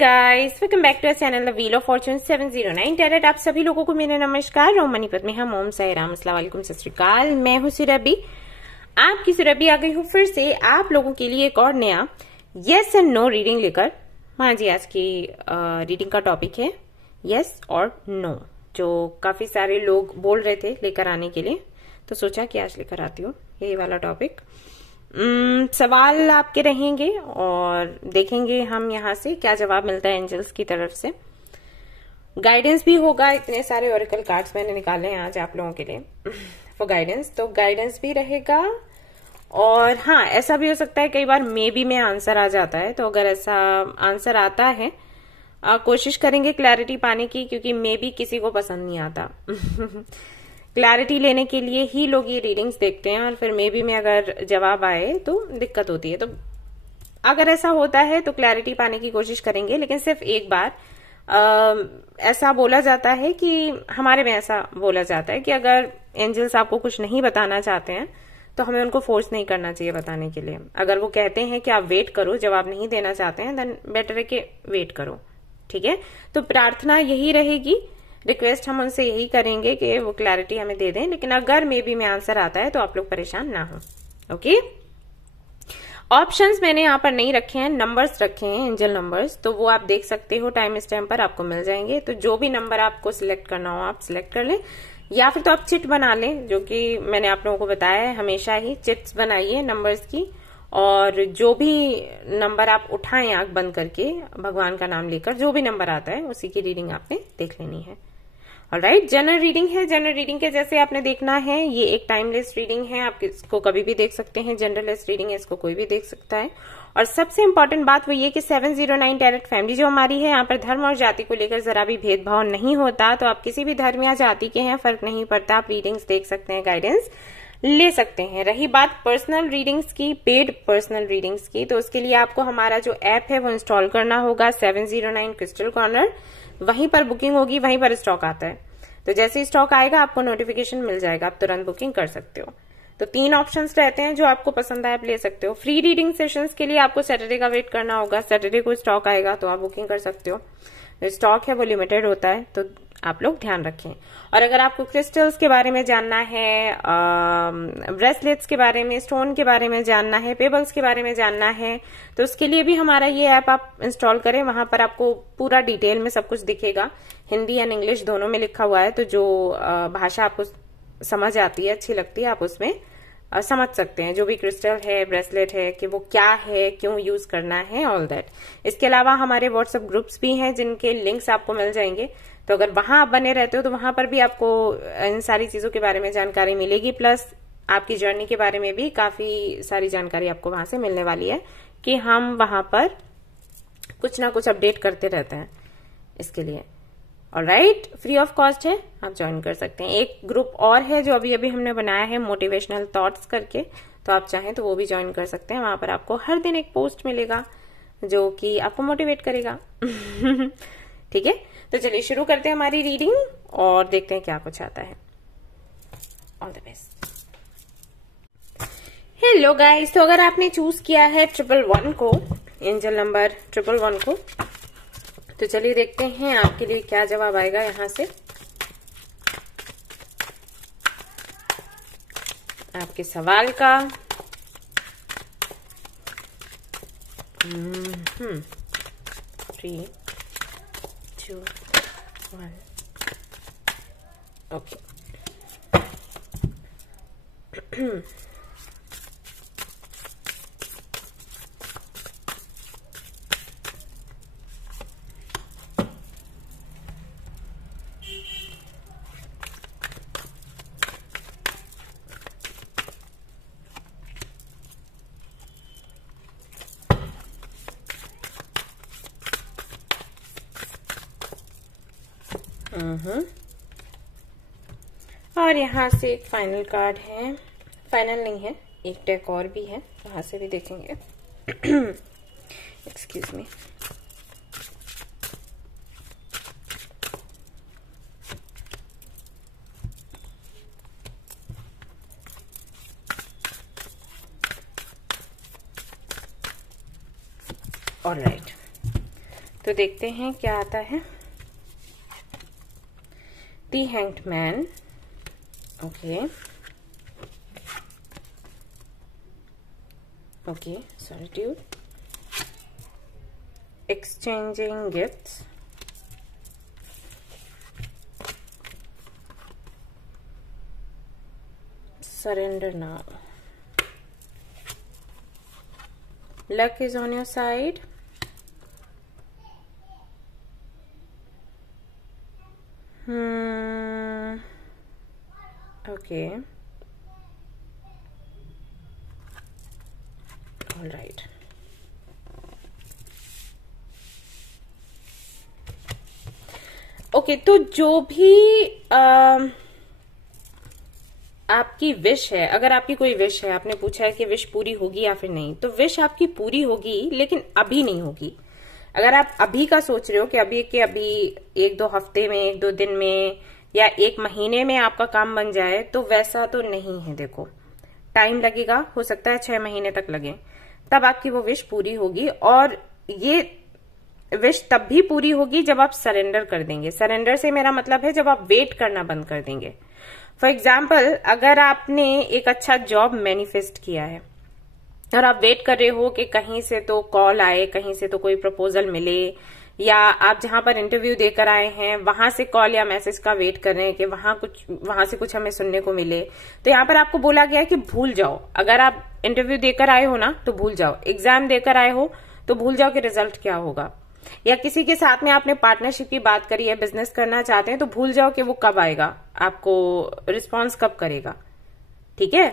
Guys, welcome back to our channel the wheel of fortune 709 tarot. आप सभी लोगों को मेरा नमस्कार। ओम मनीपत में हम ओम साई राम, अस्सलाम वालेकुम, सत श्री अकाल। मैं हूं सुरभि, आपकी सुरभि आ गई हूं फिर से आप लोगों के लिए एक और नया यस एंड नो रीडिंग लेकर। हाँ जी, आज की रीडिंग का टॉपिक है यस और नो, जो काफी सारे लोग बोल रहे थे लेकर आने के लिए, तो सोचा कि आज लेकर आती हूँ यही वाला टॉपिक। सवाल आपके रहेंगे और देखेंगे हम यहाँ से क्या जवाब मिलता है एंजल्स की तरफ से। गाइडेंस भी होगा, इतने सारे ओरेकल कार्ड्स मैंने निकाले हैं आज आप लोगों के लिए फॉर गाइडेंस, तो गाइडेंस भी रहेगा। और हाँ, ऐसा भी हो सकता है कई बार मे बी में आंसर आ जाता है, तो अगर ऐसा आंसर आता है कोशिश करेंगे क्लैरिटी पाने की, क्योंकि मे बी किसी को पसंद नहीं आता क्लैरिटी लेने के लिए ही लोग ये रीडिंग्स देखते हैं और फिर मे बी में अगर जवाब आए तो दिक्कत होती है। तो अगर ऐसा होता है तो क्लैरिटी पाने की कोशिश करेंगे, लेकिन सिर्फ एक बार ऐसा बोला जाता है कि हमारे में ऐसा बोला जाता है कि अगर एंजल्स आपको कुछ नहीं बताना चाहते हैं तो हमें उनको फोर्स नहीं करना चाहिए बताने के लिए। अगर वो कहते हैं कि आप वेट करो, जवाब नहीं देना चाहते हैं, देन बेटर है कि वेट करो। ठीक है, तो प्रार्थना यही रहेगी, रिक्वेस्ट हम उनसे यही करेंगे कि वो क्लैरिटी हमें दे दें। लेकिन अगर मे बी में आंसर आता है तो आप लोग परेशान ना हो। ओके, ऑप्शंस मैंने यहाँ पर नहीं रखे हैं, नंबर्स रखे हैं, एंजल नंबर्स, तो वो आप देख सकते हो, टाइम स्टैम्प पर आपको मिल जाएंगे। तो जो भी नंबर आपको सिलेक्ट करना हो आप सिलेक्ट कर लें, या फिर तो आप चिट बना लें, जो कि मैंने आप लोगों को बताया है हमेशा ही चिट्स बनाइए नंबर्स की, और जो भी नंबर आप उठाएं आंख बंद करके भगवान का नाम लेकर, जो भी नंबर आता है उसी की रीडिंग आपने देख लेनी है। ऑलराइट, जनरल रीडिंग है। जनरल रीडिंग के जैसे आपने देखना है, ये एक टाइमलेस रीडिंग है, आप इसको कभी भी देख सकते हैं। जनरलेस रीडिंग है, इसको कोई भी देख सकता है। और सबसे इंपॉर्टेंट बात वो ये कि 709 टैरेट फैमिली जो हमारी है, यहाँ पर धर्म और जाति को लेकर जरा भी भेदभाव नहीं होता। तो आप किसी भी धर्म या जाति के हैं, फर्क नहीं पड़ता, आप रीडिंग्स देख सकते हैं, गाइडेंस ले सकते हैं। रही बात पर्सनल रीडिंग्स की, पेड पर्सनल रीडिंग्स की, तो उसके लिए आपको हमारा जो ऐप है वो इंस्टॉल करना होगा, 709 क्रिस्टल कॉर्नर। वहीं पर बुकिंग होगी, वहीं पर स्टॉक आता है, तो जैसे ही स्टॉक आएगा आपको नोटिफिकेशन मिल जाएगा, आप तुरंत बुकिंग कर सकते हो। तो 3 ऑप्शंस रहते हैं, जो आपको पसंद आए आप ले सकते हो। फ्री रीडिंग सेशंस के लिए आपको सैटरडे का वेट करना होगा, सैटरडे को स्टॉक आएगा तो आप बुकिंग कर सकते हो। स्टॉक है वो लिमिटेड होता है, तो आप लोग ध्यान रखें। और अगर आपको क्रिस्टल्स के बारे में जानना है, ब्रेसलेट्स के बारे में, स्टोन के बारे में जानना है, पेबल्स के बारे में जानना है, तो उसके लिए भी हमारा ये ऐप आप इंस्टॉल करें। वहां पर आपको पूरा डिटेल में सब कुछ दिखेगा, हिंदी एंड इंग्लिश दोनों में लिखा हुआ है। तो जो भाषा आपको समझ आती है, अच्छी लगती है, आप उसमें समझ सकते हैं जो भी क्रिस्टल है, ब्रेसलेट है, कि वो क्या है, क्यों यूज करना है, ऑल दैट। इसके अलावा हमारे व्हाट्सएप ग्रुप्स भी हैं जिनके लिंक्स आपको मिल जाएंगे, तो अगर वहां आप बने रहते हो तो वहां पर भी आपको इन सारी चीजों के बारे में जानकारी मिलेगी। प्लस आपकी जर्नी के बारे में भी काफी सारी जानकारी आपको वहां से मिलने वाली है, कि हम वहां पर कुछ ना कुछ अपडेट करते रहते हैं इसके लिए। ऑलराइट, फ्री ऑफ कॉस्ट है, आप ज्वाइन कर सकते हैं। एक ग्रुप और है जो अभी अभी हमने बनाया है, मोटिवेशनल थॉट्स करके, तो आप चाहें तो वो भी ज्वाइन कर सकते हैं। वहां पर आपको हर दिन एक पोस्ट मिलेगा जो कि आपको मोटिवेट करेगा ठीक है, तो चलिए शुरू करते हैं हमारी रीडिंग और देखते हैं क्या कुछ आता है। All the best. Hello guys, तो अगर आपने चूज किया है 111 को, एंजल नंबर 111 को, तो चलिए देखते हैं आपके लिए क्या जवाब आएगा यहां से। आपके सवाल का 3, 2, 1 ओके और यहाँ से एक फाइनल कार्ड है, फाइनल नहीं है, एक डेक और भी है, वहां से भी देखेंगे एक्सक्यूज मी। ऑलराइट, तो देखते हैं क्या आता है। The hanged man, okay okay, solitude, exchanging gifts, surrender now, luck is on your side, okay, all right, okay तो जो भी आपकी विश है, अगर आपकी कोई विश है, आपने पूछा है कि विश पूरी होगी या फिर नहीं, तो विश आपकी पूरी होगी लेकिन अभी नहीं होगी। अगर आप अभी का सोच रहे हो कि अभी के अभी 1-2 हफ्ते में, 1-2 दिन में या 1 महीने में आपका काम बन जाए, तो वैसा तो नहीं है। देखो टाइम लगेगा, हो सकता है 6 महीने तक लगे, तब आपकी वो विश पूरी होगी। और ये विश तब भी पूरी होगी जब आप सरेंडर कर देंगे। सरेंडर से मेरा मतलब है जब आप वेट करना बंद कर देंगे। फॉर एग्जाम्पल, अगर आपने एक अच्छा जॉब मैनिफेस्ट किया है और आप वेट कर रहे हो कि कहीं से तो कॉल आए, कहीं से तो कोई प्रपोजल मिले, या आप जहां पर इंटरव्यू देकर आए हैं वहां से कॉल या मैसेज का वेट कर रहे हैं कि वहां से कुछ हमें सुनने को मिले, तो यहाँ पर आपको बोला गया है कि भूल जाओ। अगर आप इंटरव्यू देकर आए हो ना तो भूल जाओ, एग्जाम देकर आए हो तो भूल जाओ कि रिजल्ट क्या होगा, या किसी के साथ में आपने पार्टनरशिप की बात करी है, बिजनेस करना चाहते हैं, तो भूल जाओ कि वो कब आएगा, आपको रिस्पॉन्स कब करेगा। ठीक है,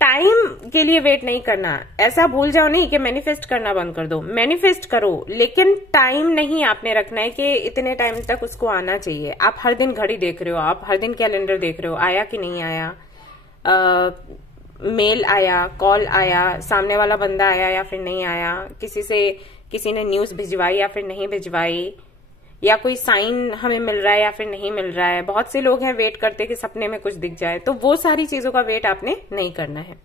टाइम के लिए वेट नहीं करना। ऐसा भूल जाओ नहीं कि मैनिफेस्ट करना बंद कर दो, मैनिफेस्ट करो, लेकिन टाइम नहीं आपने रखना है कि इतने टाइम तक उसको आना चाहिए। आप हर दिन घड़ी देख रहे हो, आप हर दिन कैलेंडर देख रहे हो, आया कि नहीं आया, मेल आया, कॉल आया, सामने वाला बंदा आया या फिर नहीं आया, किसी ने न्यूज भिजवाई या फिर नहीं भिजवाई, या कोई साइन हमें मिल रहा है या फिर नहीं मिल रहा है। बहुत से लोग हैं वेट करते कि सपने में कुछ दिख जाए, तो वो सारी चीजों का वेट आपने नहीं करना है,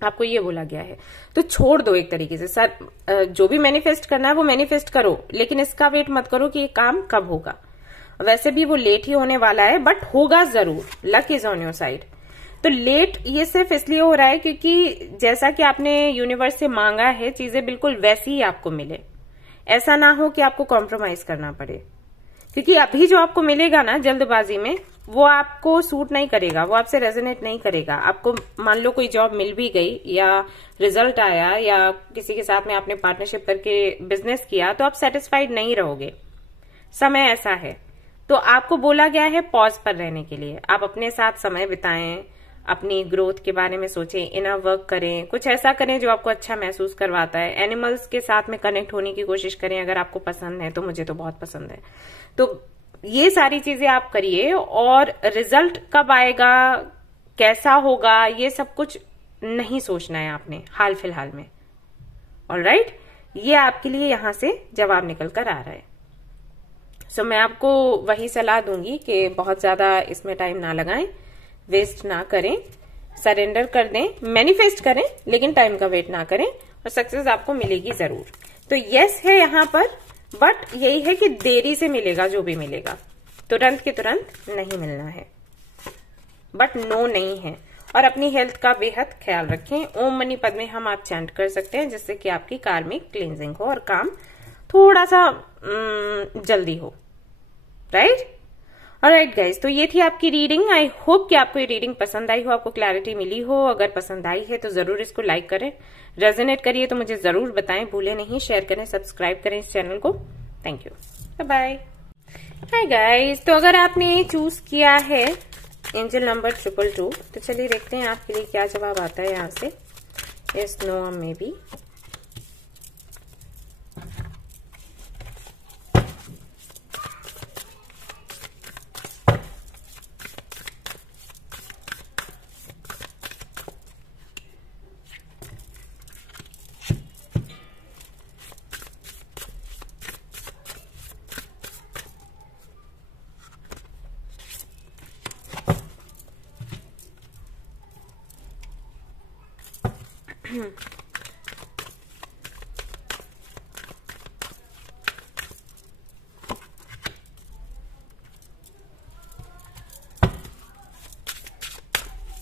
आपको ये बोला गया है। तो छोड़ दो एक तरीके से। सर जो भी मैनिफेस्ट करना है वो मैनिफेस्ट करो, लेकिन इसका वेट मत करो कि ये काम कब होगा। वैसे भी वो लेट ही होने वाला है, बट होगा जरूर। Luck is on your side. तो लेट ये सिर्फ इसलिए हो रहा है क्योंकि जैसा कि आपने यूनिवर्स से मांगा है, चीजें बिल्कुल वैसी ही आपको मिले। ऐसा ना हो कि आपको कॉम्प्रोमाइज करना पड़े, क्योंकि अभी जो आपको मिलेगा ना जल्दबाजी में, वो आपको सूट नहीं करेगा, वो आपसे रेजोनेट नहीं करेगा। आपको मान लो कोई जॉब मिल भी गई या रिजल्ट आया या किसी के साथ में आपने पार्टनरशिप करके बिजनेस किया, तो आप सेटिस्फाइड नहीं रहोगे। समय ऐसा है, तो आपको बोला गया है पॉज पर रहने के लिए। आप अपने साथ समय बिताएं, अपनी ग्रोथ के बारे में सोचें, इनर वर्क करें, कुछ ऐसा करें जो आपको अच्छा महसूस करवाता है। एनिमल्स के साथ में कनेक्ट होने की कोशिश करें, अगर आपको पसंद है तो। मुझे तो बहुत पसंद है। तो ये सारी चीजें आप करिए, और रिजल्ट कब आएगा, कैसा होगा, ये सब कुछ नहीं सोचना है आपने हाल फिलहाल में। ऑलराइट, ये आपके लिए यहां से जवाब निकल कर आ रहा है। सो मैं आपको वही सलाह दूंगी कि बहुत ज्यादा इसमें टाइम ना लगाएं, वेस्ट ना करें, सरेंडर कर दें, मैनिफेस्ट करें, लेकिन टाइम का वेट ना करें, और सक्सेस आपको मिलेगी जरूर। तो यस है यहाँ पर, बट यही है कि देरी से मिलेगा जो भी मिलेगा, तुरंत के तुरंत नहीं मिलना है, बट नो नहीं है। और अपनी हेल्थ का बेहद ख्याल रखें। ओम मनी पद्मे हम आप चैंट कर सकते हैं, जिससे कि आपकी कार्मिक क्लींजिंग हो और काम थोड़ा सा जल्दी हो। राइट, ऑलराइट गाइज, तो ये थी आपकी रीडिंग। आई होप कि आपको ये रीडिंग पसंद आई हो, आपको क्लैरिटी मिली हो। अगर पसंद आई है तो जरूर इसको लाइक करें, रेजोनेट करिए तो मुझे जरूर बताएं, भूले नहीं, शेयर करें, सब्सक्राइब करें इस चैनल को। Thank you, bye bye. Hi guys, तो अगर आपने चूज किया है एंजल नंबर 222, तो चलिए देखते हैं आपके लिए क्या जवाब आता है यहाँ से। Yes, no, maybe.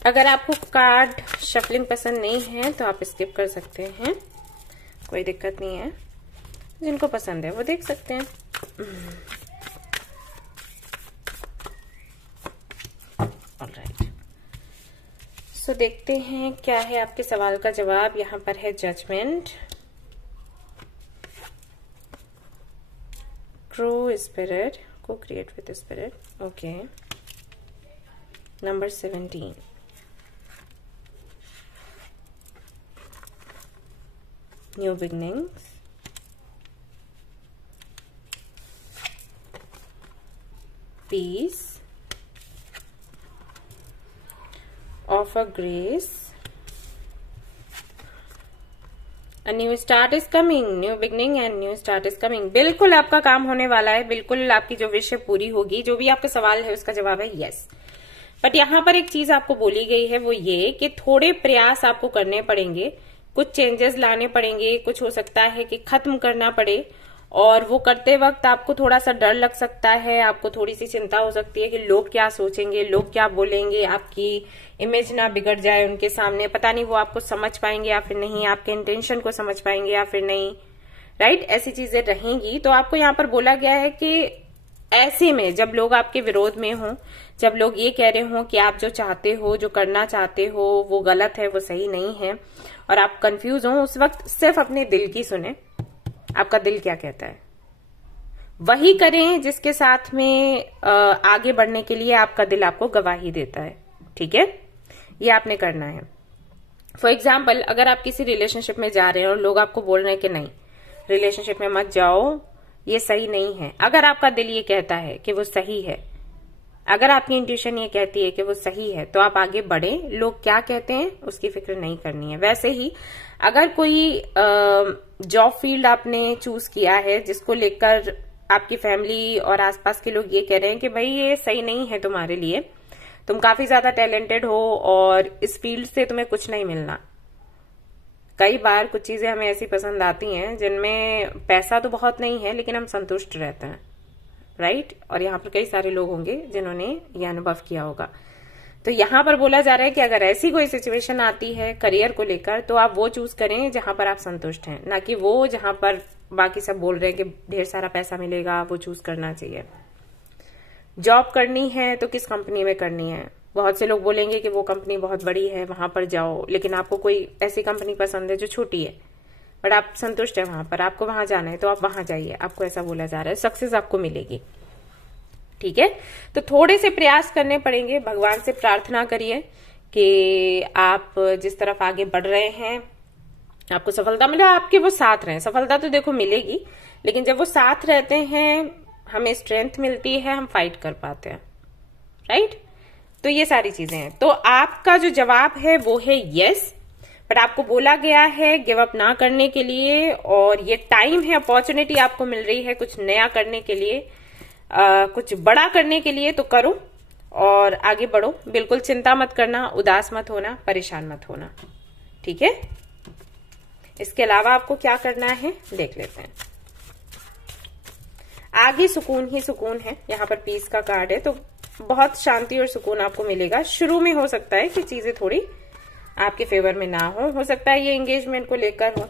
अगर आपको कार्ड शफलिंग पसंद नहीं है तो आप स्किप कर सकते हैं, कोई दिक्कत नहीं है। जिनको पसंद है वो देख सकते हैं। ऑलराइट, सो देखते हैं क्या है आपके सवाल का जवाब। यहाँ पर है judgement, true spirit, co-create with spirit, okay. Number 17, new beginnings, peace, offer grace, A new start is coming, new beginning and new start is coming. बिल्कुल आपका काम होने वाला है, बिल्कुल आपकी जो विश है पूरी होगी। जो भी आपका सवाल है उसका जवाब है यस। बट यहाँ पर एक चीज आपको बोली गई है, वो ये कि थोड़े प्रयास आपको करने पड़ेंगे, कुछ चेंजेस लाने पड़ेंगे, कुछ हो सकता है कि खत्म करना पड़े, और वो करते वक्त आपको थोड़ा सा डर लग सकता है, आपको थोड़ी सी चिंता हो सकती है कि लोग क्या सोचेंगे, लोग क्या बोलेंगे, आपकी इमेज ना बिगड़ जाए उनके सामने। पता नहीं वो आपको समझ पाएंगे या फिर नहीं, आपके इंटेंशन को समझ पाएंगे या फिर नहीं, राइट? ऐसी चीजें रहेंगी। तो आपको यहाँ पर बोला गया है कि ऐसे में जब लोग आपके विरोध में हों, जब लोग ये कह रहे हो कि आप जो चाहते हो, जो करना चाहते हो वो गलत है, वो सही नहीं है, और आप कंफ्यूज हो, उस वक्त सिर्फ अपने दिल की सुने। आपका दिल क्या कहता है वही करें जिसके साथ में आगे बढ़ने के लिए आपका दिल आपको गवाही देता है, ठीक है? ये आपने करना है। फॉर एग्जाम्पल, अगर आप किसी रिलेशनशिप में जा रहे हैं और लोग आपको बोल रहे हैं कि नहीं, रिलेशनशिप में मत जाओ, ये सही नहीं है, अगर आपका दिल ये कहता है कि वो सही है, अगर आपकी इंट्यूशन ये कहती है कि वो सही है, तो आप आगे बढ़े। लोग क्या कहते हैं उसकी फिक्र नहीं करनी है। वैसे ही अगर कोई जॉब फील्ड आपने चूज किया है जिसको लेकर आपकी फैमिली और आसपास के लोग ये कह रहे हैं कि भाई ये सही नहीं है तुम्हारे लिए, तुम काफी ज्यादा टैलेंटेड हो और इस फील्ड से तुम्हें कुछ नहीं मिलना। कई बार कुछ चीजें हमें ऐसी पसंद आती हैं जिनमें पैसा तो बहुत नहीं है लेकिन हम संतुष्ट रहते हैं, राइट? और यहाँ पर कई सारे लोग होंगे जिन्होंने ये अनुभव किया होगा। तो यहाँ पर बोला जा रहा है कि अगर ऐसी कोई सिचुएशन आती है करियर को लेकर, तो आप वो चूज करें जहां पर आप संतुष्ट हैं, ना कि वो जहां पर बाकी सब बोल रहे हैं कि ढेर सारा पैसा मिलेगा, वो चूज करना चाहिए। जॉब करनी है तो किस कंपनी में करनी है? बहुत से लोग बोलेंगे कि वो कंपनी बहुत बड़ी है, वहां पर जाओ, लेकिन आपको कोई ऐसी कंपनी पसंद है जो छोटी है बट आप संतुष्ट है वहां पर, आपको वहां जाना है, तो आप वहां जाइए। आपको ऐसा बोला जा रहा है, सक्सेस आपको मिलेगी, ठीक है? तो थोड़े से प्रयास करने पड़ेंगे। भगवान से प्रार्थना करिए कि आप जिस तरफ आगे बढ़ रहे हैं आपको सफलता मिले, आपके वो साथ रहें। सफलता तो देखो मिलेगी, लेकिन जब वो साथ रहते हैं हमें स्ट्रेंथ मिलती है, हम फाइट कर पाते हैं, राइट? तो ये सारी चीजें हैं। तो आपका जो जवाब है वो है यस, बट आपको बोला गया है गिव अप ना करने के लिए, और ये टाइम है, अपॉर्चुनिटी आपको मिल रही है कुछ नया करने के लिए, कुछ बड़ा करने के लिए, तो करो और आगे बढ़ो। बिल्कुल चिंता मत करना, उदास मत होना, परेशान मत होना, ठीक है? इसके अलावा आपको क्या करना है देख लेते हैं। आगे सुकून ही सुकून है। यहाँ पर पीस का कार्ड है, तो बहुत शांति और सुकून आपको मिलेगा। शुरू में हो सकता है कि चीजें थोड़ी आपके फेवर में ना हो सकता है ये एंगेजमेंट को लेकर हो,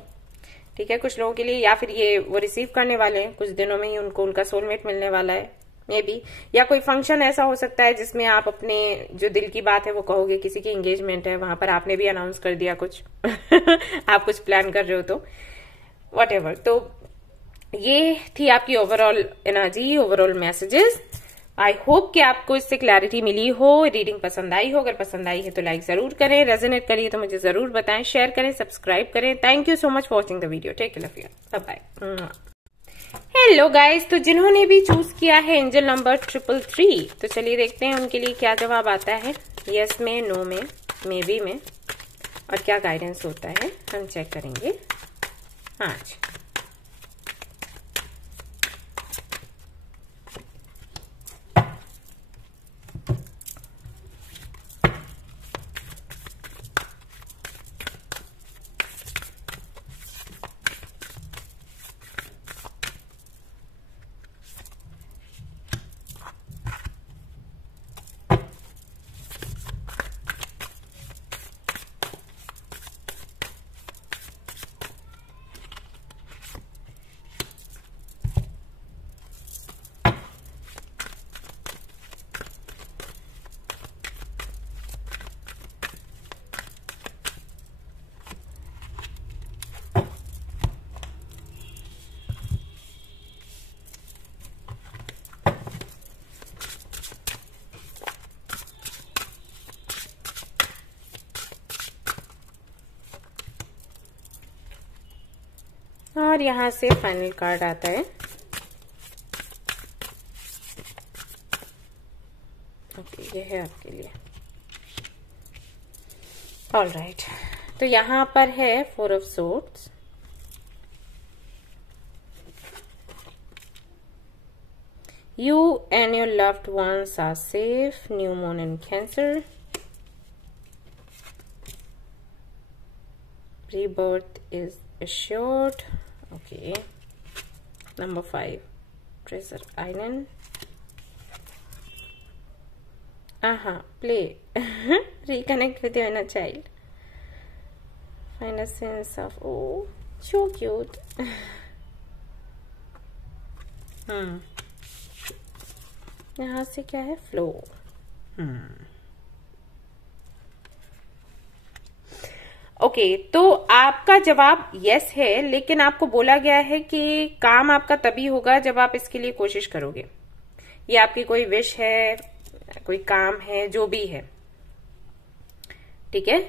ठीक है, कुछ लोगों के लिए, या फिर ये वो रिसीव करने वाले हैं कुछ दिनों में ही उनको उनका सोलमेट मिलने वाला है, मे बी, या कोई फंक्शन ऐसा हो सकता है जिसमें आप अपने जो दिल की बात है वो कहोगे। किसी की एंगेजमेंट है, वहां पर आपने भी अनाउंस कर दिया कुछ आप कुछ प्लान कर रहे हो, तो व्हाटएवर। तो ये थी आपकी overall energy, overall messages. I hope कि आपको इससे क्लैरिटी मिली हो, रीडिंग पसंद आई हो। अगर पसंद आई है तो लाइक जरूर करें, रेजोनेट करिए तो मुझे जरूर बताएं, शेयर करें, सब्सक्राइब करें। Thank you so much for watching the video. Take care, love you, bye bye. Hello guys, तो जिन्होंने भी चूज किया है एंजल नंबर 333, तो चलिए देखते हैं उनके लिए क्या जवाब आता है। यस में, नो में, मे बी में, और क्या गाइडेंस होता है हम चेक करेंगे आज। और यहाँ से फाइनल कार्ड आता है। ओके, ये है आपके लिए। ऑलराइट, तो यहाँ पर है 4 of Swords। You and your loved ones are safe. New moon in Cancer. Rebirth is assured. Okay. Number 5, Treasure Island. Play. Reconnect with your inner child. Find a sense of, oh, so cute. यहाँ से क्या है? Flow. Okay, तो आपका जवाब yes है, लेकिन आपको बोला गया है कि काम आपका तभी होगा जब आप इसके लिए कोशिश करोगे। ये आपकी कोई विश है, कोई काम है, जो भी है, ठीक है।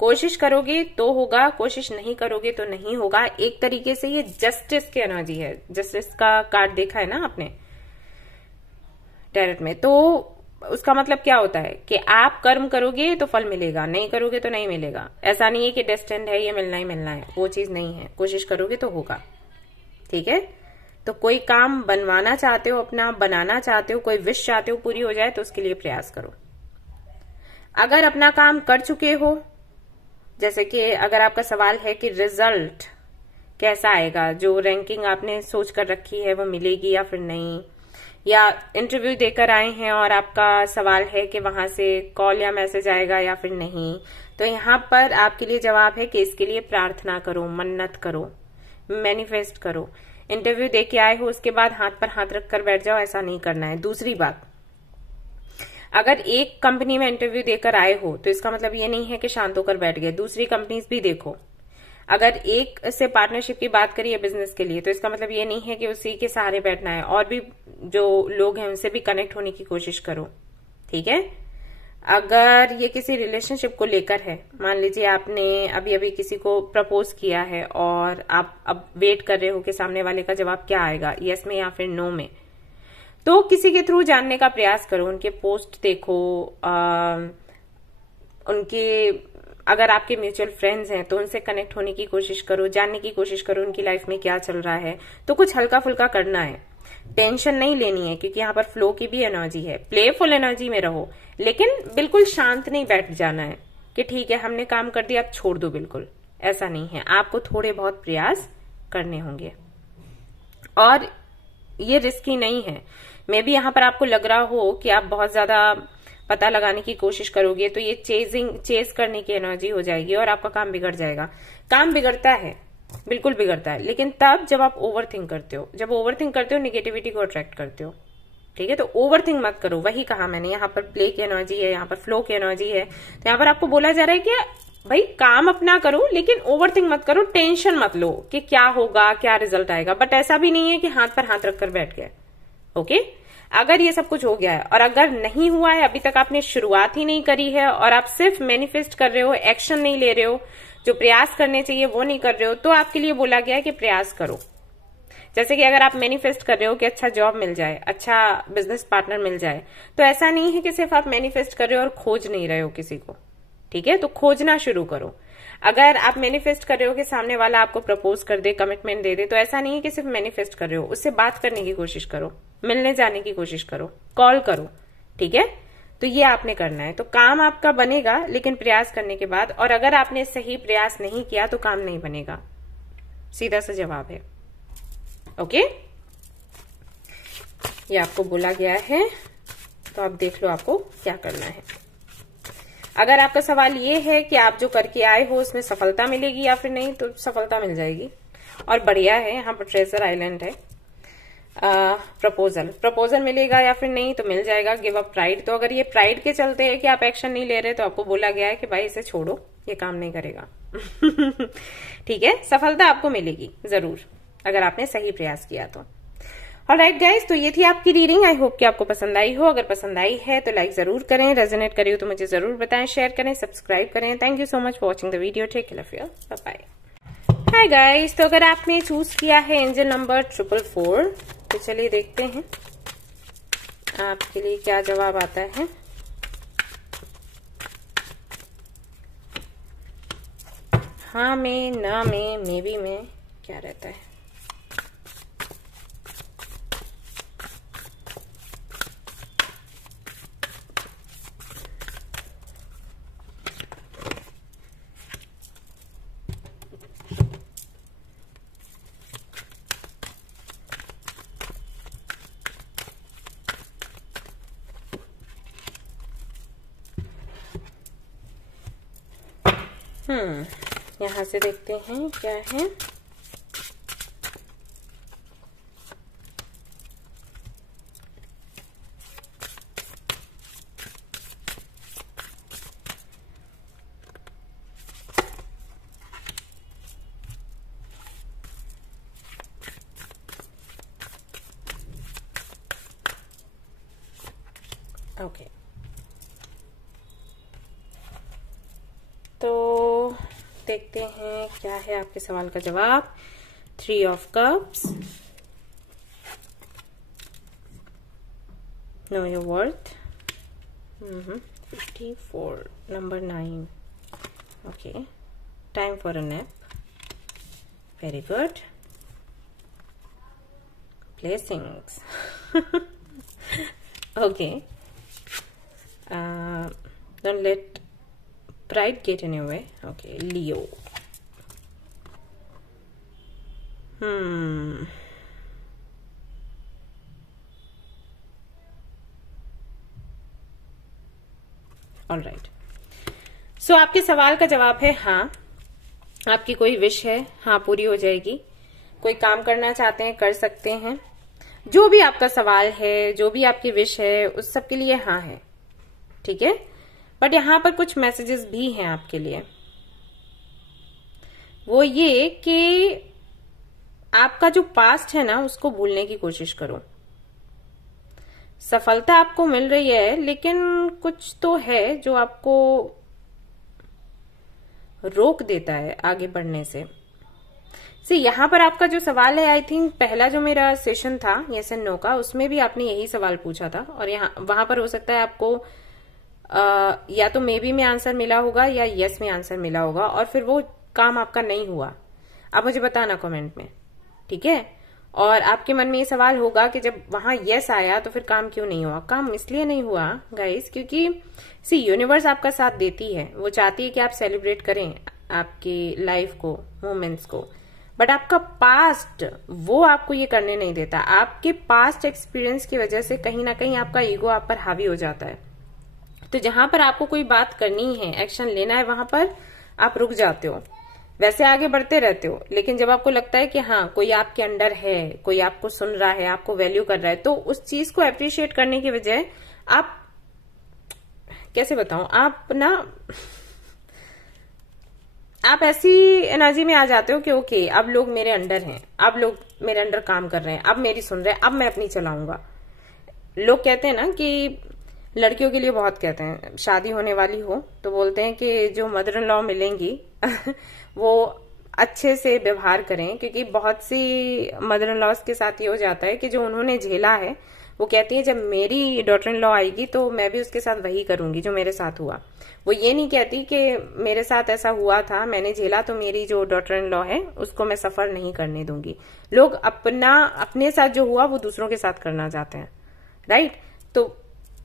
कोशिश करोगे तो होगा, कोशिश नहीं करोगे तो नहीं होगा। एक तरीके से ये जस्टिस की एनर्जी है। जस्टिस का कार्ड देखा है ना आपने टैरोट में, तो उसका मतलब क्या होता है कि आप कर्म करोगे तो फल मिलेगा, नहीं करोगे तो नहीं मिलेगा। ऐसा नहीं है कि डेस्टिन्ड है, ये मिलना ही मिलना है, वो चीज नहीं है। कोशिश करोगे तो होगा, ठीक है। तो कोई काम बनवाना चाहते हो, अपना बनाना चाहते हो, कोई विश चाहते हो पूरी हो जाए, तो उसके लिए प्रयास करो। अगर अपना काम कर चुके हो, जैसे कि अगर आपका सवाल है कि रिजल्ट कैसा आएगा, जो रैंकिंग आपने सोच कर रखी है वो मिलेगी या फिर नहीं, या इंटरव्यू देकर आए हैं और आपका सवाल है कि वहां से कॉल या मैसेज आएगा या फिर नहीं, तो यहाँ पर आपके लिए जवाब है कि इसके लिए प्रार्थना करो, मन्नत करो, मैनिफेस्ट करो। इंटरव्यू दे के आए हो, उसके बाद हाथ पर हाथ रख कर बैठ जाओ, ऐसा नहीं करना है। दूसरी बात, अगर एक कंपनी में इंटरव्यू देकर आए हो तो इसका मतलब ये नहीं है कि शांत होकर बैठ गए, दूसरी कंपनीज भी देखो। अगर एक से पार्टनरशिप की बात करिए बिजनेस के लिए, तो इसका मतलब ये नहीं है कि उसी के सहारे बैठना है, और भी जो लोग हैं उनसे भी कनेक्ट होने की कोशिश करो, ठीक है। अगर ये किसी रिलेशनशिप को लेकर है, मान लीजिए आपने अभी अभी किसी को प्रपोज किया है और आप अब वेट कर रहे हो कि सामने वाले का जवाब क्या आएगा, यस में या फिर नो में, तो किसी के थ्रू जानने का प्रयास करो। उनके पोस्ट देखो, उनके अगर आपके म्यूचुअल फ्रेंड्स हैं तो उनसे कनेक्ट होने की कोशिश करो, जानने की कोशिश करो उनकी लाइफ में क्या चल रहा है। तो कुछ हल्का फुल्का करना है, टेंशन नहीं लेनी है, क्योंकि यहाँ पर फ्लो की भी एनर्जी है। प्लेफुल एनर्जी में रहो, लेकिन बिल्कुल शांत नहीं बैठ जाना है कि ठीक है हमने काम कर दिया अब छोड़ दो, बिल्कुल ऐसा नहीं है। आपको थोड़े बहुत प्रयास करने होंगे और ये रिस्की नहीं है। मे बी यहाँ पर आपको लग रहा हो कि आप बहुत ज्यादा पता लगाने की कोशिश करोगे तो ये चेज करने की एनर्जी हो जाएगी और आपका काम बिगड़ जाएगा। काम बिगड़ता है, बिल्कुल बिगड़ता है, लेकिन तब जब आप ओवरथिंक करते हो। जब ओवरथिंक करते हो नेगेटिविटी को अट्रैक्ट करते हो, ठीक है। तो ओवरथिंक मत करो, वही कहा मैंने। यहाँ पर प्ले की एनर्जी है, यहाँ पर फ्लो की एनर्जी है, तो यहाँ पर आपको बोला जा रहा है कि भाई काम अपना करो, लेकिन ओवरथिंक मत करो, टेंशन मत लो कि क्या होगा, क्या रिजल्ट आएगा। बट ऐसा भी नहीं है कि हाथ पर हाथ रखकर बैठ गए, ओके। अगर ये सब कुछ हो गया है और अगर नहीं हुआ है, अभी तक आपने शुरुआत ही नहीं करी है और आप सिर्फ मैनिफेस्ट कर रहे हो, एक्शन नहीं ले रहे हो, जो प्रयास करने चाहिए वो नहीं कर रहे हो, तो आपके लिए बोला गया है कि प्रयास करो। जैसे कि अगर आप मैनिफेस्ट कर रहे हो कि अच्छा जॉब मिल जाए, अच्छा बिजनेस पार्टनर मिल जाए, तो ऐसा नहीं है कि सिर्फ आप मैनिफेस्ट कर रहे हो और खोज नहीं रहे हो किसी को, ठीक है। तो खोजना शुरू करो। अगर आप मैनिफेस्ट कर रहे हो कि सामने वाला आपको प्रपोज कर दे, कमिटमेंट दे दे, तो ऐसा नहीं है कि सिर्फ मैनिफेस्ट कर रहे हो, उससे बात करने की कोशिश करो, मिलने जाने की कोशिश करो, कॉल करो, ठीक है। तो ये आपने करना है। तो काम आपका बनेगा, लेकिन प्रयास करने के बाद। और अगर आपने सही प्रयास नहीं किया तो काम नहीं बनेगा, सीधा सा जवाब है, ओके। ये आपको बोला गया है, तो आप देख लो आपको क्या करना है। अगर आपका सवाल ये है कि आप जो करके आए हो उसमें सफलता मिलेगी या फिर नहीं, तो सफलता मिल जाएगी और बढ़िया है। यहाँ पर ट्रेजर आइलैंड है। प्रपोजल मिलेगा या फिर नहीं, तो मिल जाएगा। गिव अप प्राइड, तो अगर ये प्राइड के चलते है कि आप एक्शन नहीं ले रहे, तो आपको बोला गया है कि भाई इसे छोड़ो, ये काम नहीं करेगा। ठीक है, सफलता आपको मिलेगी जरूर अगर आपने सही प्रयास किया तो। ऑलराइट गाइज, तो ये थी आपकी रीडिंग। आई होप कि आपको पसंद आई हो। अगर पसंद आई है तो लाइक जरूर करें, रेजोनेट करी हो तो मुझे जरूर बताएं, शेयर करें, सब्सक्राइब करें। Thank you so much for watching the video. Take care of your, bye bye. Hi guys, तो अगर आपने चूज किया है एंजल नंबर 444, तो चलिए देखते हैं आपके लिए क्या जवाब आता है। हाँ में, ना में, मे बी में क्या रहता है। यहां से देखते हैं क्या है। ओके, तो देखते हैं क्या है आपके सवाल का जवाब। 3 of cups, know your worth, 54, number 9, okay, time for a nap, very good, blessings, okay, don't let pride get in your way. Okay, Leo. All right. So आपके सवाल का जवाब है हाँ। आपकी कोई विश है, हाँ पूरी हो जाएगी। कोई काम करना चाहते हैं, कर सकते हैं। जो भी आपका सवाल है, जो भी आपकी विश है, उस सब के लिए हाँ है, ठीक है। बट यहां पर कुछ मैसेजेस भी हैं आपके लिए। वो ये कि आपका जो पास्ट है ना, उसको भूलने की कोशिश करो। सफलता आपको मिल रही है, लेकिन कुछ तो है जो आपको रोक देता है आगे बढ़ने से यहां पर आपका जो सवाल है, आई थिंक पहला जो मेरा सेशन था यस एंड नो का, उसमें भी आपने यही सवाल पूछा था। और वहां पर हो सकता है आपको या तो मे बी में आंसर मिला होगा या यस में आंसर मिला होगा, और फिर वो काम आपका नहीं हुआ। आप मुझे बताना कमेंट में, ठीक है। और आपके मन में ये सवाल होगा कि जब वहां यस आया तो फिर काम क्यों नहीं हुआ। काम इसलिए नहीं हुआ गाइस, क्योंकि यूनिवर्स आपका साथ देती है। वो चाहती है कि आप सेलिब्रेट करें आपकी लाइफ को, मोमेंट्स को, बट आपका पास्ट वो आपको ये करने नहीं देता। आपके पास्ट एक्सपीरियंस की वजह से कहीं ना कहीं आपका ईगो आप पर हावी हो जाता है। तो जहां पर आपको कोई बात करनी है, एक्शन लेना है, वहां पर आप रुक जाते हो। वैसे आगे बढ़ते रहते हो, लेकिन जब आपको लगता है कि हाँ कोई आपके अंडर है, कोई आपको सुन रहा है, आपको वैल्यू कर रहा है, तो उस चीज को अप्रिशिएट करने की बजाय आप, कैसे बताऊं, आप ऐसी एनर्जी में आ जाते हो कि ओके अब लोग मेरे अंडर हैं, अब लोग मेरे अंडर काम कर रहे हैं, अब मेरी सुन रहे हैं, अब मैं अपनी चलाऊंगा। लोग कहते हैं ना कि लड़कियों के लिए बहुत कहते हैं, शादी होने वाली हो तो बोलते हैं कि जो मदर इन लॉ मिलेंगी वो अच्छे से व्यवहार करें, क्योंकि बहुत सी मदर इन लॉज के साथ ये हो जाता है कि जो उन्होंने झेला है, वो कहती है जब मेरी डॉटर इन लॉ आएगी तो मैं भी उसके साथ वही करूंगी जो मेरे साथ हुआ। वो ये नहीं कहती कि मेरे साथ ऐसा हुआ था, मैंने झेला, तो मेरी जो डॉटर इन लॉ है उसको मैं सफर नहीं करने दूंगी। लोग अपने साथ जो हुआ वो दूसरों के साथ करना चाहते हैं, राइट। तो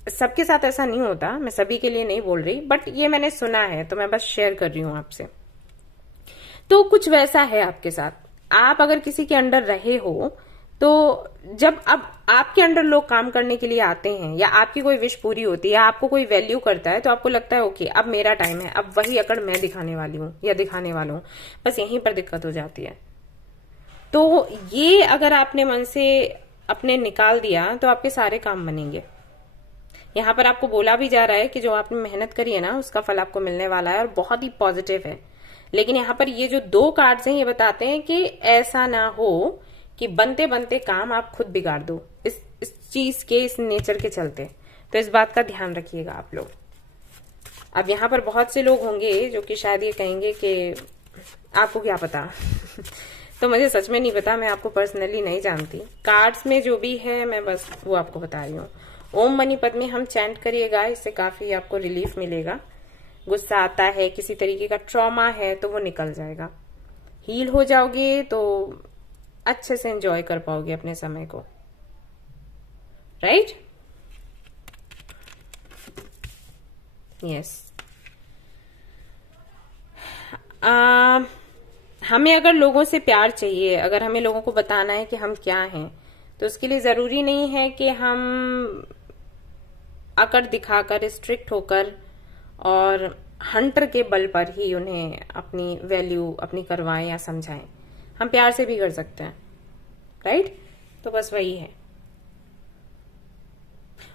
सबके साथ ऐसा नहीं होता, मैं सभी के लिए नहीं बोल रही, बट ये मैंने सुना है तो मैं बस शेयर कर रही हूं आपसे। तो कुछ वैसा है आपके साथ। आप अगर किसी के अंडर रहे हो, तो जब अब आपके अंडर लोग काम करने के लिए आते हैं, या आपकी कोई विश पूरी होती है, या आपको कोई वैल्यू करता है, तो आपको लगता है ओके अब मेरा टाइम है, अब वही अकड़ मैं दिखाने वाली हूं या दिखाने वाला हूं। बस यहीं पर दिक्कत हो जाती है। तो ये अगर आपने मन से अपने निकाल दिया तो आपके सारे काम बनेंगे। यहाँ पर आपको बोला भी जा रहा है कि जो आपने मेहनत करी है ना, उसका फल आपको मिलने वाला है, और बहुत ही पॉजिटिव है। लेकिन यहाँ पर ये जो 2 कार्ड्स हैं, ये बताते हैं कि ऐसा ना हो कि बनते बनते काम आप खुद बिगाड़ दो इस चीज के, इस नेचर के चलते। तो इस बात का ध्यान रखिएगा आप लोग। अब यहाँ पर बहुत से लोग होंगे जो कि शायद ये कहेंगे कि आपको क्या पता तो मुझे सच में नहीं पता, मैं आपको पर्सनली नहीं जानती। कार्ड्स में जो भी है मैं बस वो आपको बता रही हूँ। ओम मनी पद्मे हम चैंट करिएगा, इससे काफी आपको रिलीफ मिलेगा। गुस्सा आता है, किसी तरीके का ट्रॉमा है तो वो निकल जाएगा, हील हो जाओगे तो अच्छे से एंजॉय कर पाओगे अपने समय को, राइट? यस। हमें अगर लोगों से प्यार चाहिए, अगर हमें लोगों को बताना है कि हम क्या हैं, तो उसके लिए जरूरी नहीं है कि हम अकड़ दिखाकर, स्ट्रिक्ट होकर और हंटर के बल पर ही उन्हें अपनी वैल्यू अपनी करवाएं या समझाएं। हम प्यार से भी कर सकते हैं, राइट? तो बस वही है।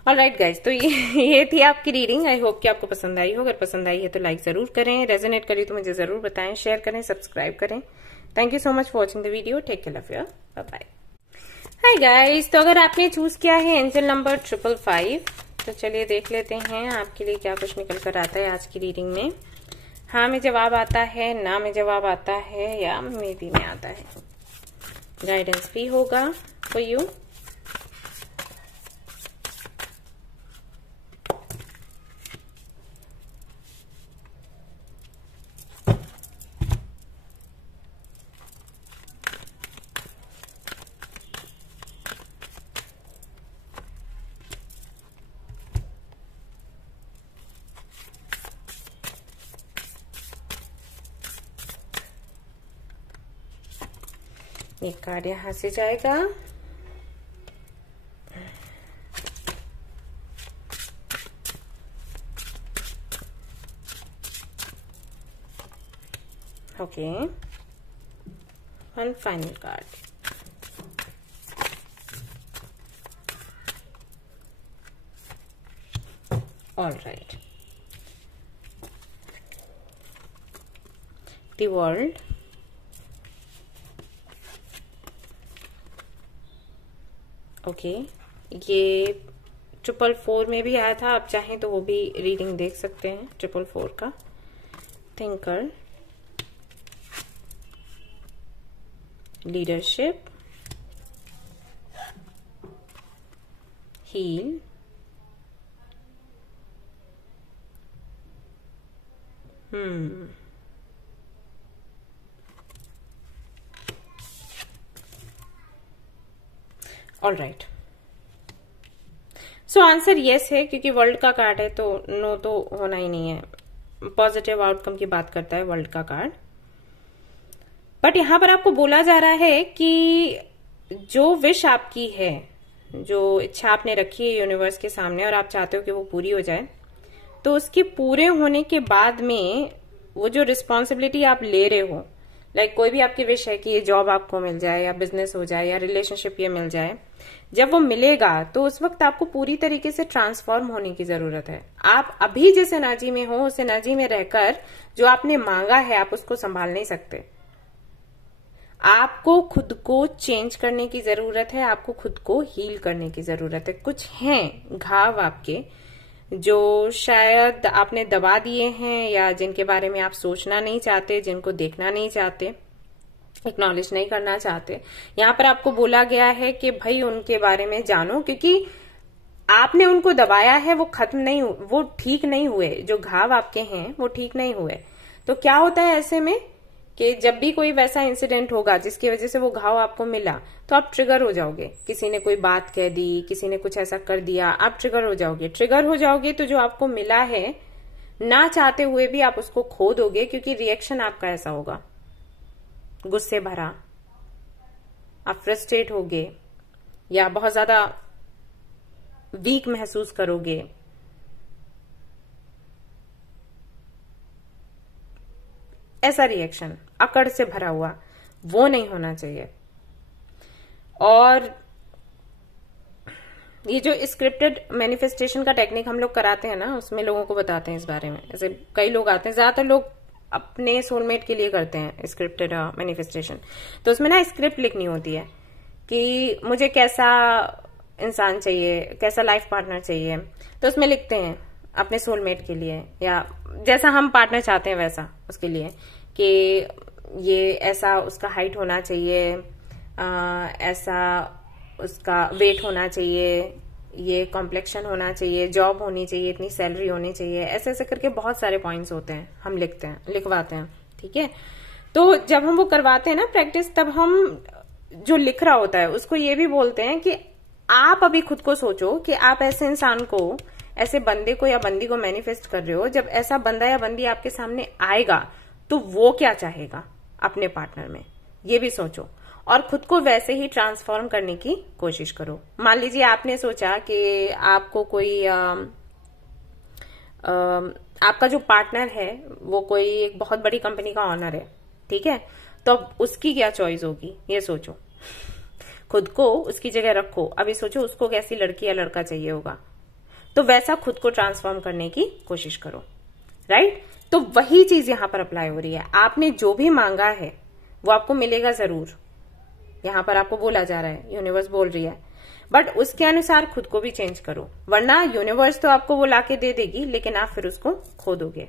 ऑलराइट गाइज, तो ये थी आपकी रीडिंग। आई होप कि आपको पसंद आई हो। अगर पसंद आई है तो लाइक जरूर करें, रेजोनेट करी तो मुझे जरूर बताएं, शेयर करें, सब्सक्राइब करें। Thank you so much for watching the video. Take care of your, bye bye. Hi guys, तो अगर आपने चूज किया है एंजल नंबर 555, तो चलिए देख लेते हैं आपके लिए क्या कुछ निकल कर आता है आज की रीडिंग में। हाँ में जवाब आता है, ना में जवाब आता है, या मे बी में आता है। गाइडेंस भी होगा फॉर यू। एक कार्ड यहां से जाएगा, okay, one final card. All right, the world, okay. ये 444 में भी आया था, आप चाहें तो वो भी रीडिंग देख सकते हैं 444 का। Thinker, leadership, heal, all right. So answer yes है, क्योंकि वर्ल्ड का कार्ड है तो नो तो होना ही नहीं है। पॉजिटिव आउटकम की बात करता है वर्ल्ड का कार्ड। बट यहां पर आपको बोला जा रहा है कि जो विश आपकी है, जो इच्छा आपने रखी है यूनिवर्स के सामने और आप चाहते हो कि वो पूरी हो जाए, तो उसके पूरे होने के बाद में वो जो रिस्पॉन्सिबिलिटी आप ले रहे हो, लाइक कोई भी आपकी विश है कि ये जॉब आपको मिल जाए या बिजनेस हो जाए या रिलेशनशिप ये मिल जाए, जब वो मिलेगा तो उस वक्त आपको पूरी तरीके से ट्रांसफॉर्म होने की जरूरत है। आप अभी जिस एनर्जी में हो उस एनर्जी में रहकर जो आपने मांगा है आप उसको संभाल नहीं सकते। आपको खुद को चेंज करने की जरूरत है, आपको खुद को हील करने की जरूरत है। कुछ हैं घाव आपके जो शायद आपने दबा दिए हैं, या जिनके बारे में आप सोचना नहीं चाहते, जिनको देखना नहीं चाहते, एक्नॉलेज नहीं करना चाहते। यहाँ पर आपको बोला गया है कि भाई उनके बारे में जानो, क्योंकि आपने उनको दबाया है, वो खत्म नहीं, वो ठीक नहीं हुए, जो घाव आपके हैं वो ठीक नहीं हुए। तो क्या होता है ऐसे में कि जब भी कोई वैसा इंसिडेंट होगा जिसकी वजह से वो घाव आपको मिला, तो आप ट्रिगर हो जाओगे। किसी ने कोई बात कह दी, किसी ने कुछ ऐसा कर दिया, आप ट्रिगर हो जाओगे। ट्रिगर हो जाओगे तो जो आपको मिला है, ना चाहते हुए भी आप उसको खो दोगे, क्योंकि रिएक्शन आपका ऐसा होगा, गुस्से भरा। आप फ्रस्ट्रेट होगे या बहुत ज्यादा वीक महसूस करोगे। ऐसा रिएक्शन अकड़ से भरा हुआ, वो नहीं होना चाहिए। और ये जो स्क्रिप्टेड मैनिफेस्टेशन का टेक्निक हम लोग कराते हैं ना, उसमें लोगों को बताते हैं इस बारे में। जैसे कई लोग आते हैं, ज्यादातर लोग अपने सोलमेट के लिए करते हैं स्क्रिप्टेड मैनिफेस्टेशन। तो उसमें ना स्क्रिप्ट लिखनी होती है कि मुझे कैसा इंसान चाहिए, कैसा लाइफ पार्टनर चाहिए। तो उसमें लिखते हैं अपने सोलमेट के लिए, या जैसा हम पार्टनर चाहते हैं वैसा उसके लिए, कि ये ऐसा उसका हाइट होना चाहिए, ऐसा उसका वेट होना चाहिए, ये कॉम्प्लेक्शन होना चाहिए, जॉब होनी चाहिए, इतनी सैलरी होनी चाहिए, ऐसे ऐसे करके बहुत सारे पॉइंट्स होते हैं, हम लिखवाते हैं। ठीक है, तो जब हम वो करवाते हैं ना प्रैक्टिस, तब हम जो लिख रहा होता है उसको ये भी बोलते हैं कि आप अभी खुद को सोचो कि आप ऐसे इंसान को, ऐसे बंदे को या बंदी को मैनिफेस्ट कर रहे हो, जब ऐसा बंदा या बंदी आपके सामने आएगा तो वो क्या चाहेगा अपने पार्टनर में, ये भी सोचो और खुद को वैसे ही ट्रांसफॉर्म करने की कोशिश करो। मान लीजिए आपने सोचा कि आपको कोई आपका जो पार्टनर है वो कोई एक बहुत बड़ी कंपनी का ऑनर है, ठीक है, तो अब उसकी क्या चॉइस होगी ये सोचो, खुद को उसकी जगह रखो। अभी सोचो उसको कैसी लड़की या लड़का चाहिए होगा, तो वैसा खुद को ट्रांसफॉर्म करने की कोशिश करो, राइट। तो वही चीज यहां पर अप्लाई हो रही है। आपने जो भी मांगा है वो आपको मिलेगा जरूर, यहां पर आपको बोला जा रहा है, यूनिवर्स बोल रही है, बट उसके अनुसार खुद को भी चेंज करो, वरना यूनिवर्स तो आपको वो लाके दे देगी लेकिन आप फिर उसको खो दोगे।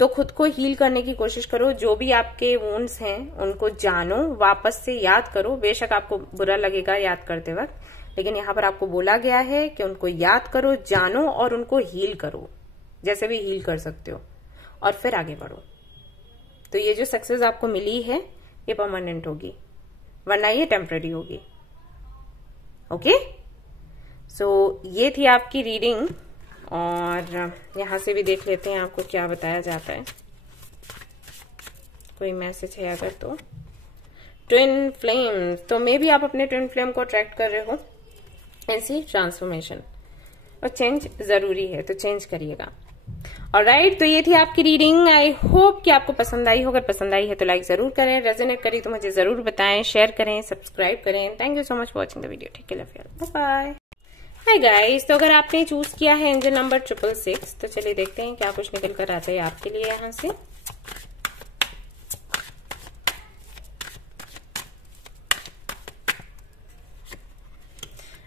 तो खुद को हील करने की कोशिश करो, जो भी आपके वुंड्स हैं उनको जानो, वापस से याद करो। बेशक आपको बुरा लगेगा याद करते वक्त, लेकिन यहाँ पर आपको बोला गया है कि उनको याद करो, जानो और उनको हील करो, जैसे भी हील कर सकते हो, और फिर आगे बढ़ो। तो ये जो सक्सेस आपको मिली है ये परमानेंट होगी, वरना ये टेम्पररी होगी। ओके, सो ये थी आपकी रीडिंग, और यहां से भी देख लेते हैं आपको क्या बताया जाता है, कोई मैसेज है अगर तो। ट्विन फ्लेम, तो मे भी आप अपने ट्विन फ्लेम को अट्रैक्ट कर रहे हो, ऐसी ट्रांसफॉर्मेशन, और चेंज जरूरी है तो चेंज करिएगा। ऑलराइट, तो ये थी आपकी रीडिंग। आई होप कि आपको पसंद आई हो, अगर पसंद आई है तो लाइक जरूर करें, रेजोनेट करी तो मुझे जरूर बताएं, शेयर करें, सब्सक्राइब करें। Thank you so much for watching the video. ठीक है, बाय बाय। हाय गाइस, तो अगर आपने चूज किया है एंजल नंबर 666, तो चलिए देखते हैं क्या कुछ निकल कर आता है आपके लिए यहां से।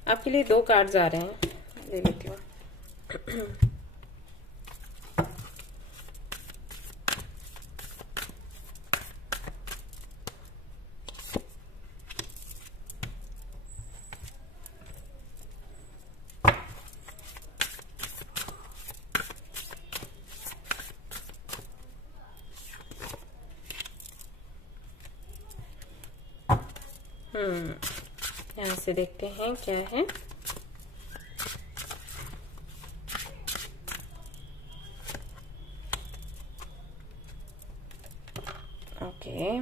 आपके लिए 2 कार्ड्स आ रहे हैं, ले लेती हूँ। यहां से देखते हैं क्या है। ओके,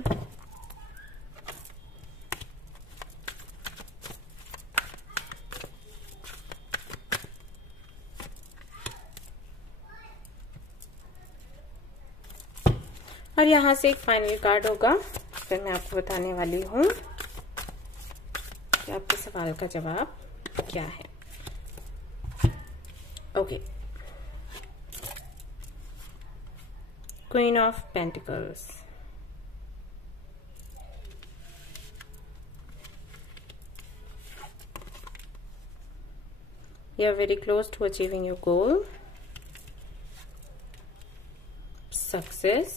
और यहां से एक फाइनल कार्ड होगा, फिर मैं आपको बताने वाली हूं कि आपके सवाल का जवाब क्या है। Okay, queen of pentacles, you are very close to achieving your goal, success,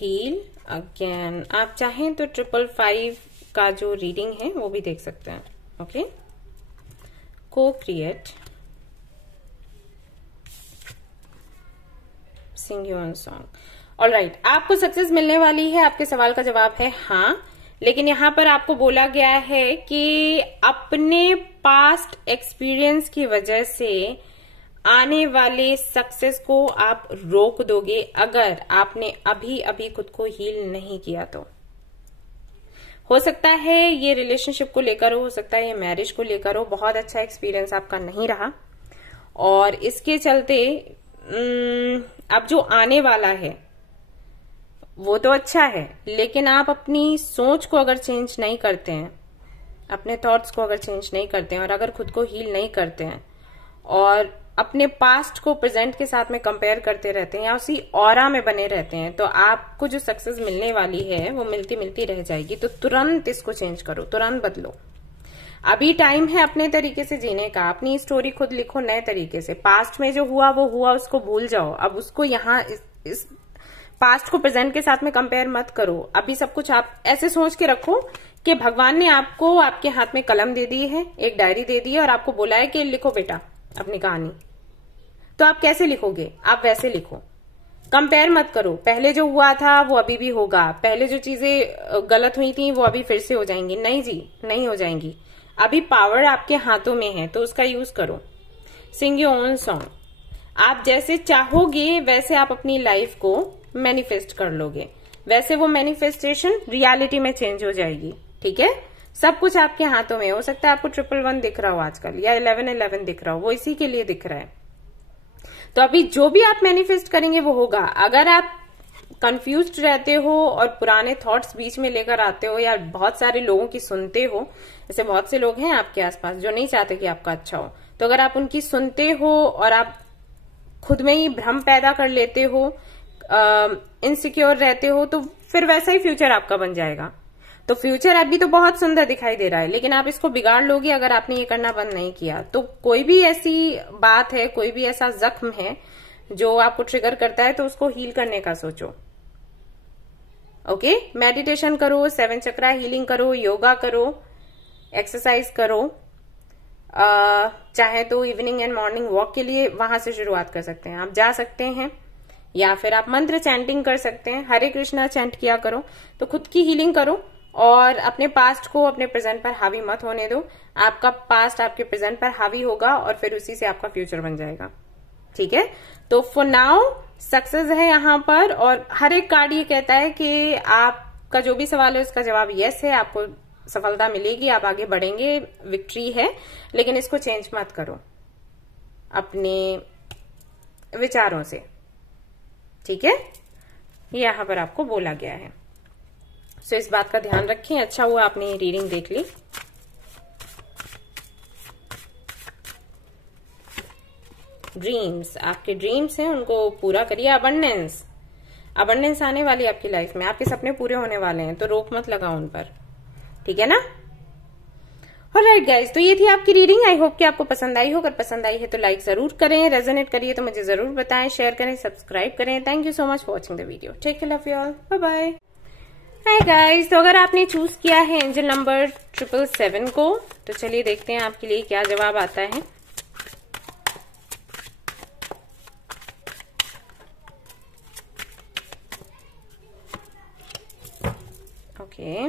heal again। आप चाहें तो 555 का जो रीडिंग है वो भी देख सकते हैं। Okay, co-create, sing your own song. Alright, आपको सक्सेस मिलने वाली है, आपके सवाल का जवाब है हाँ, लेकिन यहां पर आपको बोला गया है कि अपने पास्ट एक्सपीरियंस की वजह से आने वाले सक्सेस को आप रोक दोगे अगर आपने अभी अभी खुद को हील नहीं किया। तो हो सकता है ये रिलेशनशिप को लेकर हो सकता है ये मैरिज को लेकर हो, बहुत अच्छा एक्सपीरियंस आपका नहीं रहा, और इसके चलते अब जो आने वाला है वो तो अच्छा है, लेकिन आप अपनी सोच को अगर चेंज नहीं करते हैं, अपने थॉट्स को अगर चेंज नहीं करते हैं, और अगर खुद को हील नहीं करते हैं, और अपने पास्ट को प्रेजेंट के साथ में कंपेयर करते रहते हैं या उसी ऑरा में बने रहते हैं, तो आपको जो सक्सेस मिलने वाली है वो मिलती मिलती रह जाएगी। तो तुरंत इसको चेंज करो, तुरंत बदलो। अभी टाइम है अपने तरीके से जीने का, अपनी स्टोरी खुद लिखो नए तरीके से। पास्ट में जो हुआ वो हुआ, उसको भूल जाओ। अब उसको यहाँ इस पास्ट को प्रेजेंट के साथ में कंपेयर मत करो। अभी सब कुछ आप ऐसे सोच के रखो कि भगवान ने आपको आपके हाथ में कलम दे दी है, एक डायरी दे दी है और आपको बोला है कि लिखो बेटा अपनी कहानी। तो आप कैसे लिखोगे? आप वैसे लिखो, कंपेयर मत करो। पहले जो हुआ था वो अभी भी होगा, पहले जो चीजें गलत हुई थी वो अभी फिर से हो जाएंगी। नहीं जी, नहीं हो जाएंगी। अभी पावर आपके हाथों में है तो उसका यूज करो। सिंग योर ओन सॉन्ग। आप जैसे चाहोगे वैसे आप अपनी लाइफ को मैनिफेस्ट कर लोगे, वैसे वो मैनिफेस्टेशन रियलिटी में चेंज हो जाएगी। ठीक है, सब कुछ आपके हाथों में। हो सकता है आपको 111 दिख रहा हो आजकल, या 1111 दिख रहा हो, वो इसी के लिए दिख रहा है। तो अभी जो भी आप मैनिफेस्ट करेंगे वो होगा। अगर आप कंफ्यूज्ड रहते हो और पुराने थॉट्स बीच में लेकर आते हो, या बहुत सारे लोगों की सुनते हो, जैसे बहुत से लोग हैं आपके आसपास जो नहीं चाहते कि आपका अच्छा हो, तो अगर आप उनकी सुनते हो और आप खुद में ही भ्रम पैदा कर लेते हो, इनसिक्योर रहते हो, तो फिर वैसा ही फ्यूचर आपका बन जाएगा। तो फ्यूचर अभी तो बहुत सुंदर दिखाई दे रहा है, लेकिन आप इसको बिगाड़ लोगे अगर आपने ये करना बंद नहीं किया। तो कोई भी ऐसी बात है, कोई भी ऐसा जख्म है जो आपको ट्रिगर करता है, तो उसको हील करने का सोचो। ओके, मेडिटेशन करो, 7 चक्रा हीलिंग करो, योगा करो, एक्सरसाइज करो। चाहे तो इवनिंग एंड मॉर्निंग वॉक के लिए वहां से शुरुआत कर सकते हैं, आप जा सकते हैं। या फिर आप मंत्र चैंटिंग कर सकते हैं, हरे कृष्णा चैंट किया करो। तो खुद की हीलिंग करो और अपने पास्ट को अपने प्रेजेंट पर हावी मत होने दो। आपका पास्ट आपके प्रेजेंट पर हावी होगा और फिर उसी से आपका फ्यूचर बन जाएगा। ठीक है, तो फॉर नाउ सक्सेस है यहाँ पर। और हर एक कार्ड ये कहता है कि आपका जो भी सवाल है उसका जवाब यस है, आपको सफलता मिलेगी, आप आगे बढ़ेंगे, विक्ट्री है। लेकिन इसको चेंज मत करो अपने विचारों से। ठीक है, ये यहां पर आपको बोला गया है। सो इस बात का ध्यान रखें। अच्छा हुआ आपने ये रीडिंग देख ली। ड्रीम्स, आपके ड्रीम्स हैं उनको पूरा करिए। अबंडेंस, अबंडेंस आने वाली है आपकी लाइफ में, आपके सपने पूरे होने वाले हैं, तो रोक मत लगाओ उन पर। ठीक है ना? ऑलराइट गाइज, तो ये थी आपकी रीडिंग। आई होप कि आपको पसंद आई हो। अगर पसंद आई है तो लाइक जरूर करें, रेजोनेट करिए तो मुझे जरूर बताएं, शेयर करें, सब्सक्राइब करें। Thank you so much for watching the video. Take care, love you all, bye bye. Hi guys, तो अगर आपने चूज किया है एंजल नंबर 777 को, तो चलिए देखते हैं आपके लिए क्या जवाब आता है। ओके,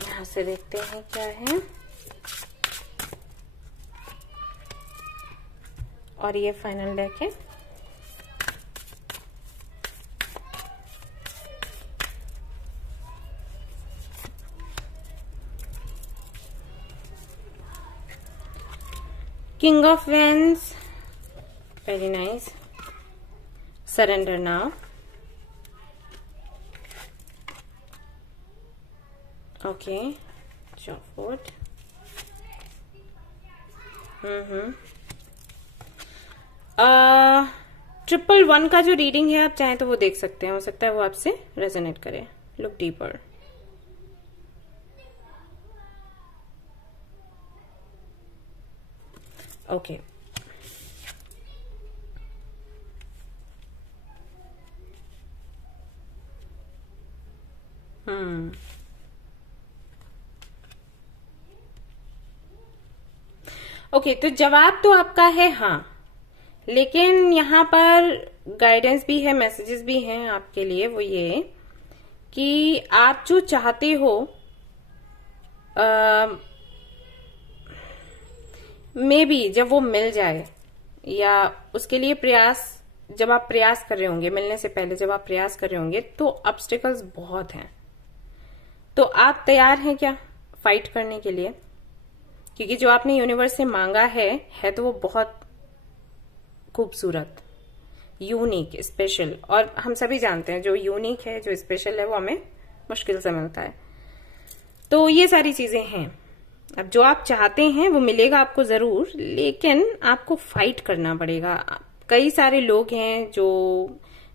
यहां से देखते हैं क्या है। और ये फाइनल डेक है। King of Wands, very nice. Surrender now. Okay, Jawfoot. Triple 1 का जो रीडिंग है आप चाहें तो वो देख सकते हैं, हो सकता है वो आपसे रेजोनेट करे। Look deeper. ओके, ओके, तो जवाब तो आपका है हाँ, लेकिन यहाँ पर गाइडेंस भी है, मैसेजेस भी हैं आपके लिए। वो ये कि आप जो चाहते हो मे बी जब वो मिल जाए, या उसके लिए प्रयास जब आप प्रयास कर रहे होंगे, मिलने से पहले जब आप प्रयास कर रहे होंगे, तो ऑब्स्टिकल्स बहुत हैं। तो आप तैयार हैं क्या फाइट करने के लिए? क्योंकि जो आपने यूनिवर्स से मांगा है तो वो बहुत खूबसूरत, यूनिक, स्पेशल, और हम सभी जानते हैं जो यूनिक है, जो स्पेशल है, वो हमें मुश्किल से मिलता है। तो ये सारी चीजें हैं। अब जो आप चाहते हैं वो मिलेगा आपको जरूर, लेकिन आपको फाइट करना पड़ेगा। कई सारे लोग हैं जो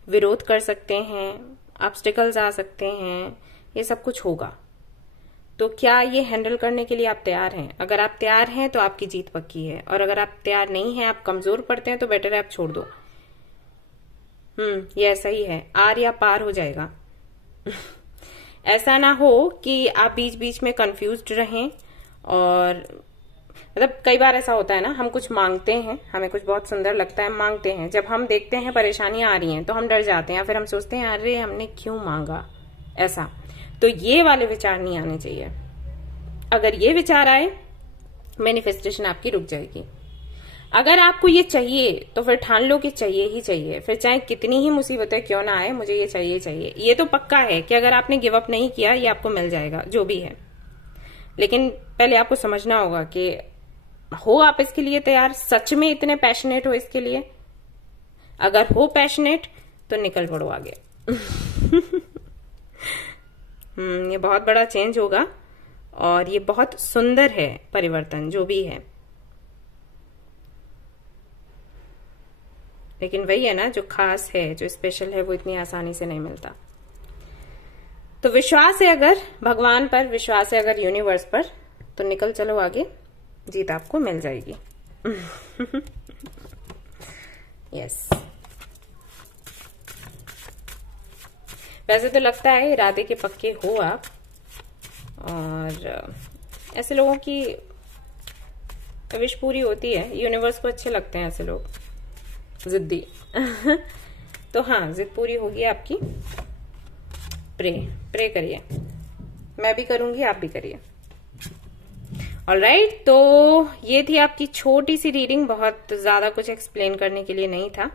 विरोध कर सकते हैं, ऑब्स्टिकल्स आ सकते हैं, ये सब कुछ होगा। तो क्या ये हैंडल करने के लिए आप तैयार हैं? अगर आप तैयार हैं तो आपकी जीत पक्की है, और अगर आप तैयार नहीं हैं, आप कमजोर पड़ते हैं, तो बेटर है आप छोड़ दो। ये ऐसा ही है, आर या पार हो जाएगा। ऐसा ना हो कि आप बीच बीच में कंफ्यूज्ड रहें। और मतलब कई बार ऐसा होता है ना, हम कुछ मांगते हैं, हमें कुछ बहुत सुंदर लगता है, मांगते हैं, जब हम देखते हैं परेशानियां आ रही हैं तो हम डर जाते हैं, फिर हम सोचते हैं अरे हमने क्यों मांगा ऐसा। तो ये वाले विचार नहीं आने चाहिए। अगर ये विचार आए, मैनिफेस्टेशन आपकी रुक जाएगी। अगर आपको ये चाहिए तो फिर ठान लो कि चाहिए ही चाहिए, फिर चाहे कितनी ही मुसीबतें क्यों ना आए, मुझे ये चाहिए चाहिए। ये तो पक्का है कि अगर आपने गिव अप नहीं किया, ये आपको मिल जाएगा जो भी है। लेकिन पहले आपको समझना होगा कि हो आप इसके लिए तैयार, सच में इतने पैशनेट हो इसके लिए। अगर हो पैशनेट तो निकल पड़ो आगे। ये बहुत बड़ा चेंज होगा, और ये बहुत सुंदर है परिवर्तन जो भी है। लेकिन वही है ना, जो खास है, जो स्पेशल है, वो इतनी आसानी से नहीं मिलता। तो विश्वास है अगर भगवान पर, विश्वास है अगर यूनिवर्स पर, तो निकल चलो आगे, जीत आपको मिल जाएगी। यस। वैसे तो लगता है इरादे के पक्के हो आप, और ऐसे लोगों की विश पूरी होती है। यूनिवर्स को अच्छे लगते हैं ऐसे लोग, जिद्दी। तो हाँ, जिद पूरी होगी आपकी। प्रे करिए, मैं भी करूंगी, आप भी करिए। ऑलराइट, तो ये थी आपकी छोटी सी रीडिंग। बहुत ज्यादा कुछ एक्सप्लेन करने के लिए नहीं था,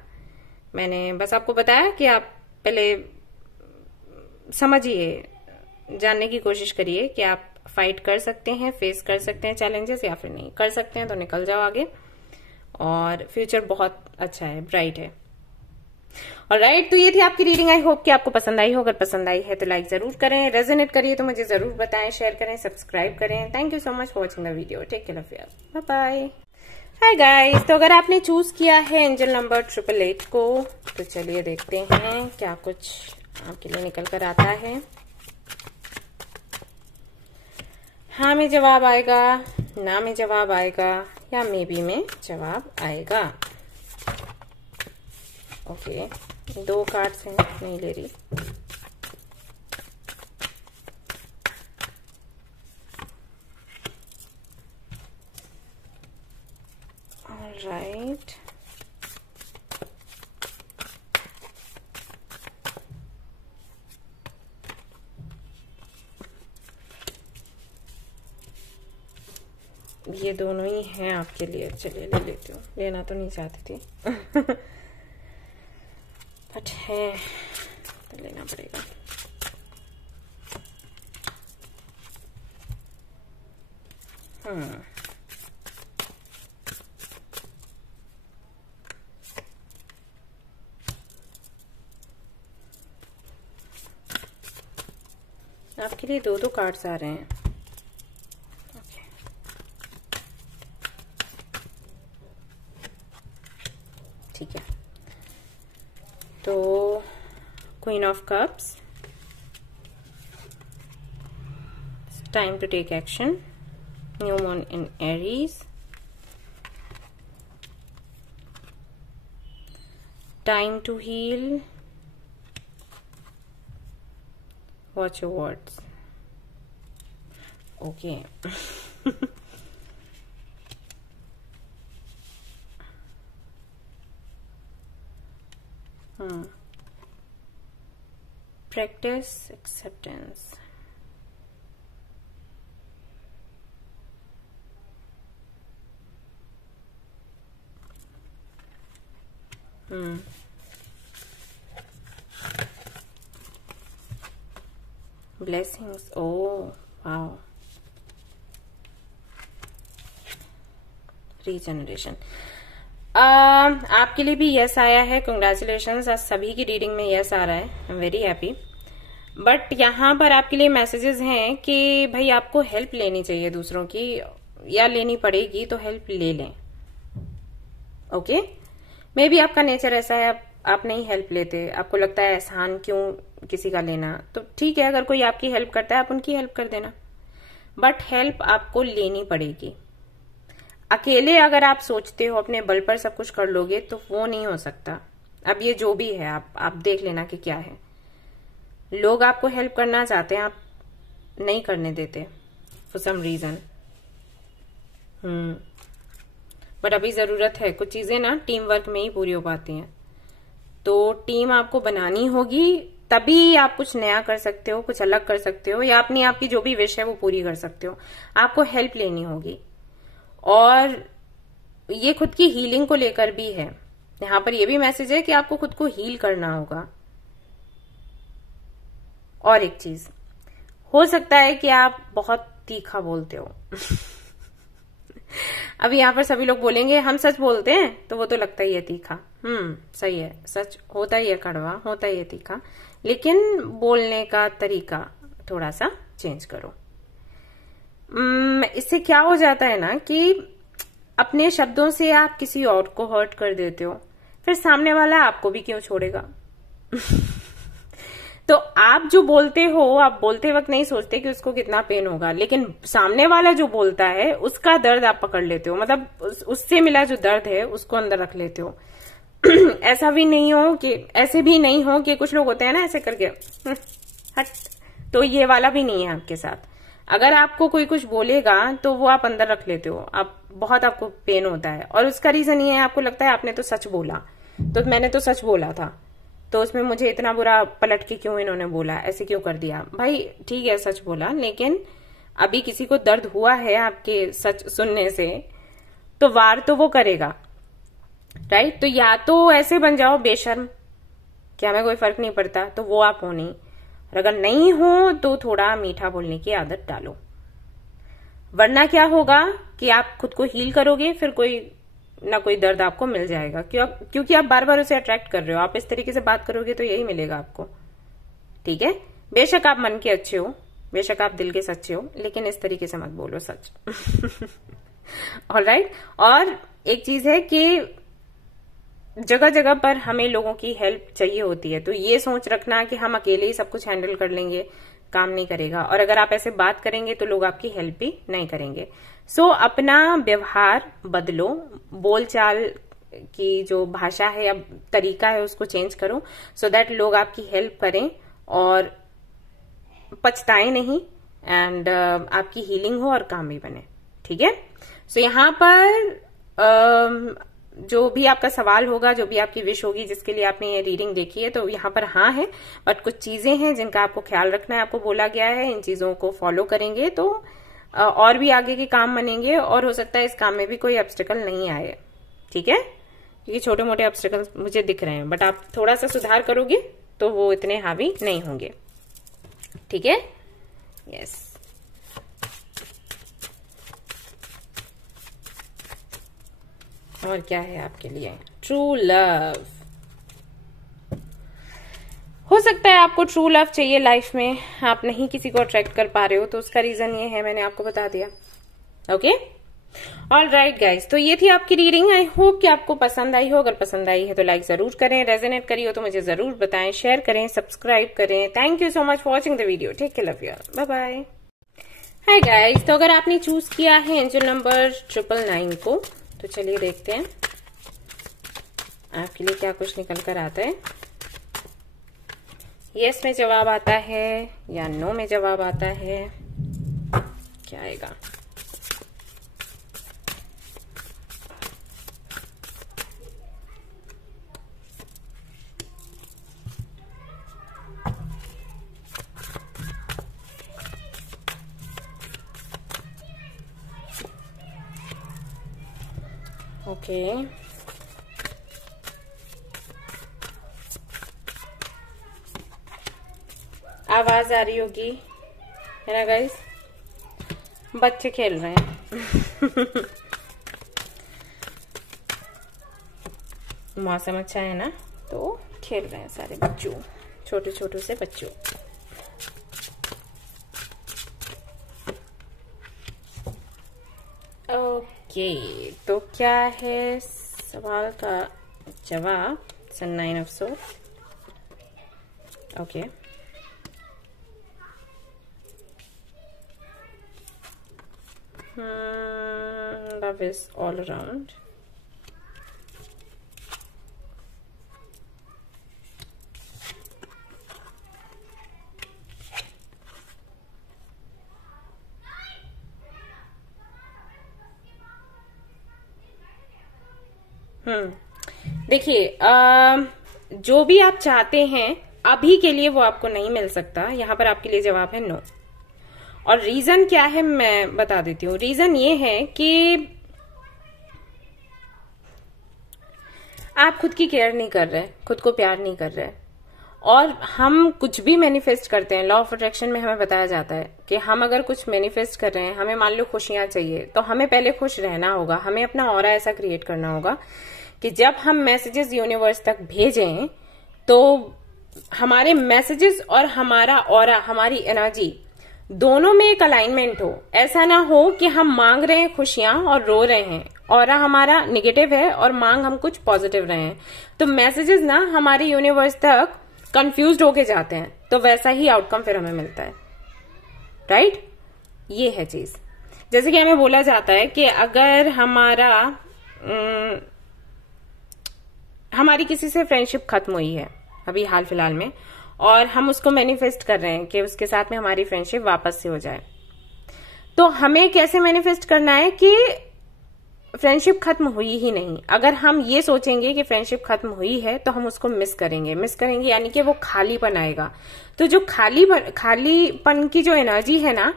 मैंने बस आपको बताया कि आप पहले समझिए, जानने की कोशिश करिए कि आप फाइट कर सकते हैं, फेस कर सकते हैं चैलेंजेस, या फिर नहीं कर सकते हैं तो निकल जाओ आगे। और फ्यूचर बहुत अच्छा है, ब्राइट है। ऑलराइट, तो ये थी आपकी रीडिंग। आई होप कि आपको पसंद आई हो। अगर पसंद आई है तो लाइक जरूर करें, रेजोनेट करिए तो मुझे जरूर बताएं, शेयर करें, सब्सक्राइब करें। Thank you so much for watching the video. Take care of yourself, bye bye. Hi guys, तो अगर आपने चूज किया है एंजल नंबर 888 को, तो चलिए देखते हैं क्या कुछ आपके लिए निकल कर आता है। हाँ में जवाब आएगा, ना में जवाब आएगा, या मे बी में जवाब आएगा। ओके, 2 कार्ड्स हैं, नहीं ले रही। ऑलराइट, ये दोनों ही हैं आपके लिए। चलिए ले लेती हूँ, लेना तो नहीं चाहती थी। बट है तो लेना पड़ेगा। आपके लिए 2 कार्ड्स आ रहे हैं। ओके, ठीक है। तो queen of cups, time to take action, new moon in Aries, time to heal, watch your words. Okay. Practice acceptance. Blessings, oh wow, regeneration. आपके लिए भी यस आया है, कंग्रेचुलेशंस। आज सभी की रीडिंग में यस आ रहा है, I am very happy. But यहाँ पर आपके लिए मैसेजेस हैं कि भाई आपको हेल्प लेनी चाहिए दूसरों की, या लेनी पड़ेगी तो हेल्प ले लें। ओके, मे बी आपका नेचर ऐसा है, आप नहीं हेल्प लेते, आपको लगता है एहसान क्यों किसी का लेना, तो ठीक है, अगर कोई आपकी हेल्प करता है आप उनकी हेल्प कर देना, बट हेल्प आपको लेनी पड़ेगी। अकेले अगर आप सोचते हो अपने बल पर सब कुछ कर लोगे तो वो नहीं हो सकता। अब ये जो भी है आप देख लेना कि क्या है। लोग आपको हेल्प करना चाहते हैं, आप नहीं करने देते फॉर सम रीजन। बट अभी जरूरत है, कुछ चीजें ना टीम वर्क में ही पूरी हो पाती हैं, तो टीम आपको बनानी होगी, तभी आप कुछ नया कर सकते हो, कुछ अलग कर सकते हो, या अपनी आपकी जो भी विश है वो पूरी कर सकते हो। आपको हेल्प लेनी होगी, और ये खुद की हीलिंग को लेकर भी है। यहां पर ये भी मैसेज है कि आपको खुद को हील करना होगा। और एक चीज हो सकता है कि आप बहुत तीखा बोलते हो। अभी यहां पर सभी लोग बोलेंगे हम सच बोलते हैं, तो वो तो लगता ही है तीखा। सही है, सच होता ही है कड़वा, होता ही है तीखा, लेकिन बोलने का तरीका थोड़ा सा चेंज करो। इससे क्या हो जाता है ना कि अपने शब्दों से आप किसी और को हर्ट कर देते हो, फिर सामने वाला आपको भी क्यों छोड़ेगा। तो आप जो बोलते हो, आप बोलते वक्त नहीं सोचते कि उसको कितना पेन होगा, लेकिन सामने वाला जो बोलता है उसका दर्द आप पकड़ लेते हो, मतलब उससे मिला जो दर्द है उसको अंदर रख लेते हो। ऐसा भी नहीं हो कि, ऐसे भी नहीं हो कि कुछ लोग होते हैं ना ऐसे करके हट, तो ये वाला भी नहीं है आपके साथ। अगर आपको कोई कुछ बोलेगा तो वो आप अंदर रख लेते हो, आप बहुत आपको पेन होता है, और उसका रीजन ये है आपको लगता है आपने तो सच बोला, तो मैंने तो सच बोला था, तो उसमें मुझे इतना बुरा पलट के क्यों इन्होंने बोला, ऐसे क्यों कर दिया। भाई ठीक है सच बोला, लेकिन अभी किसी को दर्द हुआ है आपके सच सुनने से, तो वार तो वो करेगा, राइट। तो या तो ऐसे बन जाओ बेशर्म कि हमें कोई फर्क नहीं पड़ता, तो वो आप हो नहीं, और अगर नहीं हो तो थोड़ा मीठा बोलने की आदत डालो, वरना क्या होगा कि आप खुद को हील करोगे, फिर कोई ना कोई दर्द आपको मिल जाएगा, क्योंकि आप बार बार उसे अट्रैक्ट कर रहे हो। आप इस तरीके से बात करोगे तो यही मिलेगा आपको, ठीक है। बेशक आप मन के अच्छे हो, बेशक आप दिल के सच्चे हो, लेकिन इस तरीके से मत बोलो सच। ऑलराइट। और एक चीज है कि जगह जगह पर हमें लोगों की हेल्प चाहिए होती है, तो ये सोच रखना कि हम अकेले ही सब कुछ हैंडल कर लेंगे, काम नहीं करेगा। और अगर आप ऐसे बात करेंगे तो लोग आपकी हेल्प भी नहीं करेंगे। सो अपना व्यवहार बदलो, बोलचाल की जो भाषा है या तरीका है उसको चेंज करो, सो दैट लोग आपकी हेल्प करें और पछताए नहीं, एंड आपकी हीलिंग हो और काम भी बने, ठीक है। सो यहाँ पर जो भी आपका सवाल होगा, जो भी आपकी विश होगी जिसके लिए आपने ये रीडिंग देखी है, तो यहाँ पर हाँ है, बट कुछ चीजें हैं जिनका आपको ख्याल रखना है, आपको बोला गया है। इन चीजों को फॉलो करेंगे तो और भी आगे के काम बनेंगे, और हो सकता है इस काम में भी कोई ऑब्स्टिकल नहीं आए, ठीक है, क्योंकि छोटे मोटे ऑब्स्टिकल मुझे दिख रहे हैं, बट आप थोड़ा सा सुधार करोगे तो वो इतने हावी नहीं होंगे, ठीक है। यस, और क्या है आपके लिए? True love. हो सकता है आपको ट्रू लव चाहिए लाइफ में, आप नहीं किसी को अट्रैक्ट कर पा रहे हो, तो उसका रीजन ये है, मैंने आपको बता दिया। ओके, ऑल राइट गाइज, तो ये थी आपकी रीडिंग। आई होप कि आपको पसंद आई हो। अगर पसंद आई है तो लाइक जरूर करें, रेजोनेट करी हो तो मुझे जरूर बताएं, शेयर करें, सब्सक्राइब करें। Thank you so much for watching the video. Take care, love you, bye bye. Hi guys, तो अगर आपने चूज किया है एंजल नंबर 999 को, तो चलिए देखते हैं आपके लिए क्या कुछ निकल कर आता है। यस में जवाब आता है या नो में जवाब आता है, क्या आएगा? ओके, आवाज आ रही होगी। है ना गाइस, बच्चे खेल रहे हैं। मौसम अच्छा है ना, तो खेल रहे हैं सारे बच्चों, छोटे छोटे से बच्चों। ओके, तो क्या है सवाल का जवाब? सन 9 of Swords। Okay, love is all around। देखिए, जो भी आप चाहते हैं अभी के लिए वो आपको नहीं मिल सकता। यहाँ पर आपके लिए जवाब है नो। और रीजन क्या है मैं बता देती हूँ। रीजन ये है कि आप खुद की केयर नहीं कर रहे, खुद को प्यार नहीं कर रहे। और हम कुछ भी मैनिफेस्ट करते हैं, लॉ ऑफ अट्रैक्शन में हमें बताया जाता है कि हम अगर कुछ मैनिफेस्ट कर रहे हैं, हमें मान लो खुशियां चाहिए, तो हमें पहले खुश रहना होगा। हमें अपना ऑरा ऐसा क्रिएट करना होगा कि जब हम मैसेजेस यूनिवर्स तक भेजें तो हमारे मैसेजेस और हमारा ऑरा, हमारी एनर्जी दोनों में एक अलाइनमेंट हो। ऐसा ना हो कि हम मांग रहे हैं खुशियां और रो रहे हैं, ऑरा हमारा निगेटिव है और मांग हम कुछ पॉजिटिव रहे हैं, तो मैसेजेस ना हमारे यूनिवर्स तक कंफ्यूज्ड होके जाते हैं, तो वैसा ही आउटकम फिर हमें मिलता है। राइट, ये है चीज। जैसे कि हमें बोला जाता है कि अगर हमारी किसी से फ्रेंडशिप खत्म हुई है अभी हाल फिलहाल में, और हम उसको मैनिफेस्ट कर रहे हैं कि उसके साथ में हमारी फ्रेंडशिप वापस से हो जाए, तो हमें कैसे मैनिफेस्ट करना है कि फ्रेंडशिप खत्म हुई ही नहीं। अगर हम ये सोचेंगे कि फ्रेंडशिप खत्म हुई है तो हम उसको मिस करेंगे यानी कि वो खालीपन आएगा। तो जो खालीपन की जो एनर्जी है ना,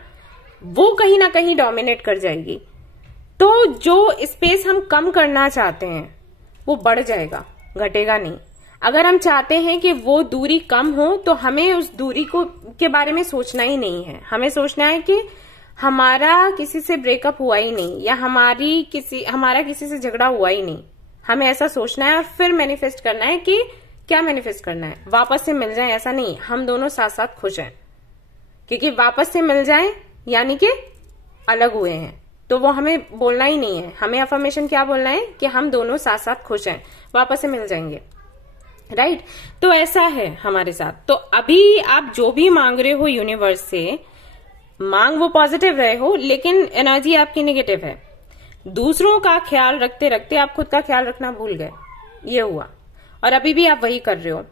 वो कहीं ना कहीं डोमिनेट कर जाएगी। तो जो स्पेस हम कम करना चाहते हैं वो बढ़ जाएगा, घटेगा नहीं। अगर हम चाहते हैं कि वो दूरी कम हो तो हमें उस दूरी के बारे में सोचना ही नहीं है। हमें सोचना है कि हमारा किसी से ब्रेकअप हुआ ही नहीं, या हमारा किसी से झगड़ा हुआ ही नहीं। हमें ऐसा सोचना है और फिर मैनिफेस्ट करना है कि क्या मैनिफेस्ट करना है, वापस से मिल जाए। ऐसा नहीं, हम दोनों साथ साथ खुश हैं, क्योंकि वापस से मिल जाए यानी कि अलग हुए हैं, तो वो हमें बोलना ही नहीं है। हमें अफर्मेशन क्या बोलना है कि हम दोनों साथ साथ खुश हैं, वापस से मिल जाएंगे। राइट, तो ऐसा है हमारे साथ। तो अभी आप जो भी मांग रहे हो यूनिवर्स से, मांग वो पॉजिटिव रहे हो, लेकिन एनर्जी आपकी नेगेटिव है। दूसरों का ख्याल रखते रखते आप खुद का ख्याल रखना भूल गए, ये हुआ। और अभी भी आप वही कर रहे हो।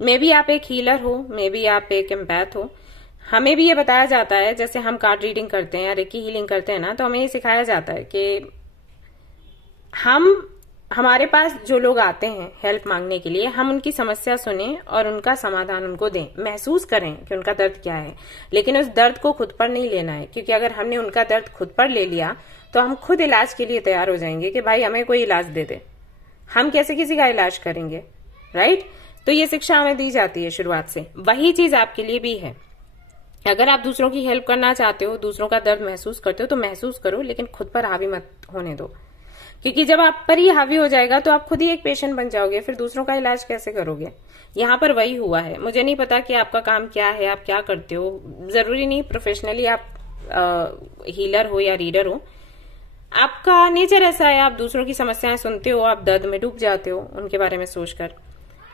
मे बी आप एक हीलर हो, मे बी आप एक एम्पैथ हो। हमें भी ये बताया जाता है, जैसे हम कार्ड रीडिंग करते हैं या रेकी हीलिंग करते हैं ना, तो हमें ये सिखाया जाता है कि हमारे पास जो लोग आते हैं हेल्प मांगने के लिए, हम उनकी समस्या सुने और उनका समाधान उनको दें, महसूस करें कि उनका दर्द क्या है। लेकिन उस दर्द को खुद पर नहीं लेना है, क्योंकि अगर हमने उनका दर्द खुद पर ले लिया तो हम खुद इलाज के लिए तैयार हो जाएंगे कि भाई हमें कोई इलाज दे दे। हम कैसे किसी का इलाज करेंगे? राइट, तो ये शिक्षा हमें दी जाती है शुरुआत से। वही चीज आपके लिए भी है। अगर आप दूसरों की हेल्प करना चाहते हो, दूसरों का दर्द महसूस करते हो, तो महसूस करो, लेकिन खुद पर हावी मत होने दो। क्योंकि जब आप पर ही हावी हो जाएगा तो आप खुद ही एक पेशेंट बन जाओगे, फिर दूसरों का इलाज कैसे करोगे? यहाँ पर वही हुआ है। मुझे नहीं पता कि आपका काम क्या है, आप क्या करते हो। जरूरी नहीं प्रोफेशनली आप हीलर हो या रीडर हो, आपका नेचर ऐसा है, आप दूसरों की समस्याएं सुनते हो, आप दर्द में डूब जाते हो उनके बारे में सोचकर।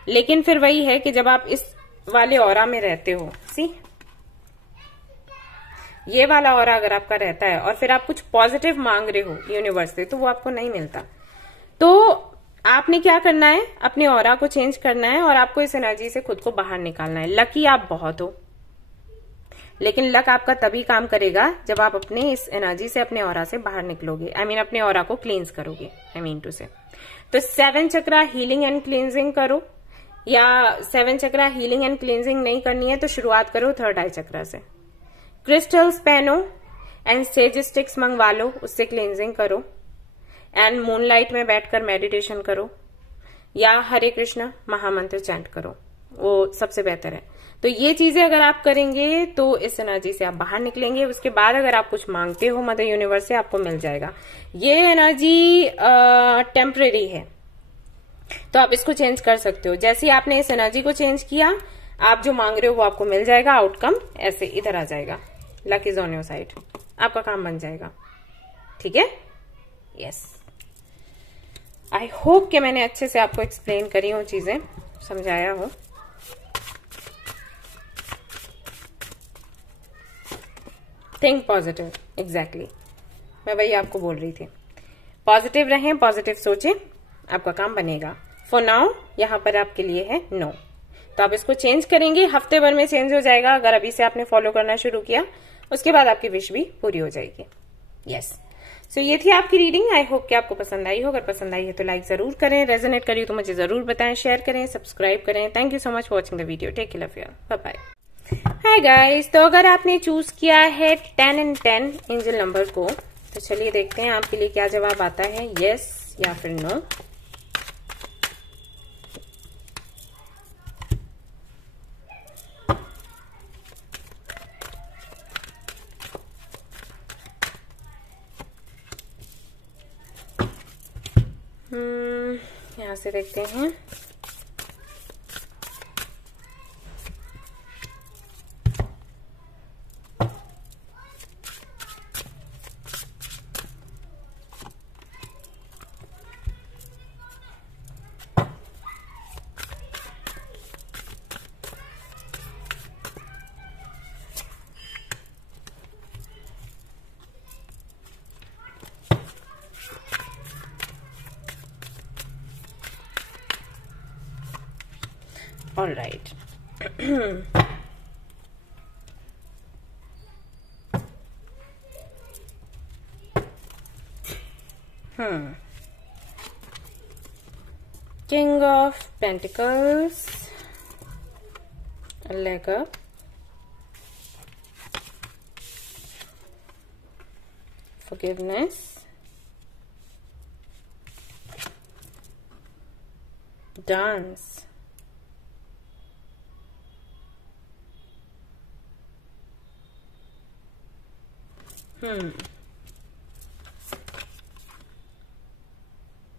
लेकिन फिर वही है कि जब आप इस वाले ऑरा में रहते हो, ये वाला ऑरा अगर आपका रहता है और फिर आप कुछ पॉजिटिव मांग रहे हो यूनिवर्स से, तो वो आपको नहीं मिलता। तो आपने क्या करना है, अपने ऑरा को चेंज करना है और आपको इस एनर्जी से खुद को बाहर निकालना है। लकी आप बहुत हो, लेकिन लक आपका तभी काम करेगा जब आप अपने इस एनर्जी से, अपने ऑरा से बाहर निकलोगे। अपने ऑरा को क्लींस करोगे, टू से। तो 7 चक्रा हीलिंग एंड क्लींजिंग करो, या 7 चक्रा हीलिंग एंड क्लींजिंग नहीं करनी है तो शुरुआत करो 3rd आई चक्रा से। क्रिस्टल्स पहनो एंड सेज स्टिक्स मंगवा लो, उससे क्लींजिंग करो। एंड मूनलाइट में बैठकर मेडिटेशन करो, या हरे कृष्ण महामंत्र चैंट करो, वो सबसे बेहतर है। तो ये चीजें अगर आप करेंगे तो इस एनर्जी से आप बाहर निकलेंगे। उसके बाद अगर आप कुछ मांगते हो मदर यूनिवर्स से, आपको मिल जाएगा। ये एनर्जी टेम्परेरी है, तो आप इसको चेंज कर सकते हो। जैसे ही आपने इस एनर्जी को चेंज किया, आप जो मांग रहे हो वो आपको मिल जाएगा। आउटकम ऐसे इधर आ जाएगा, luck is on your side, आपका काम बन जाएगा। ठीक है, यस। आई होप कि मैंने अच्छे से आपको एक्सप्लेन करी हूँ, चीजें समझाया हो। थिंक पॉजिटिव, एग्जैक्टली, मैं वही आपको बोल रही थी। पॉजिटिव रहें, पॉजिटिव सोचें, आपका काम बनेगा। फॉर नाउ यहाँ पर आपके लिए है नो, तो आप इसको चेंज करेंगे, हफ्ते भर में चेंज हो जाएगा अगर अभी से आपने फॉलो करना शुरू किया। उसके बाद आपकी विश भी पूरी हो जाएगी। यस, सो ये थी आपकी रीडिंग। आई होप कि आपको पसंद आई हो। अगर पसंद आई है तो लाइक जरूर करें, रेजोनेट करी तो मुझे जरूर बताएं, शेयर करें, सब्सक्राइब करें। Thank you so much for watching the video. Take care of your, bye bye. Hi guys, तो अगर आपने चूज किया है 10 and 10 एंजल नंबर को, तो चलिए देखते हैं आपके लिए क्या जवाब आता है, यस या फिर नो। यहां से देखते हैं। All right. King of Pentacles, a leg up, forgiveness, dance,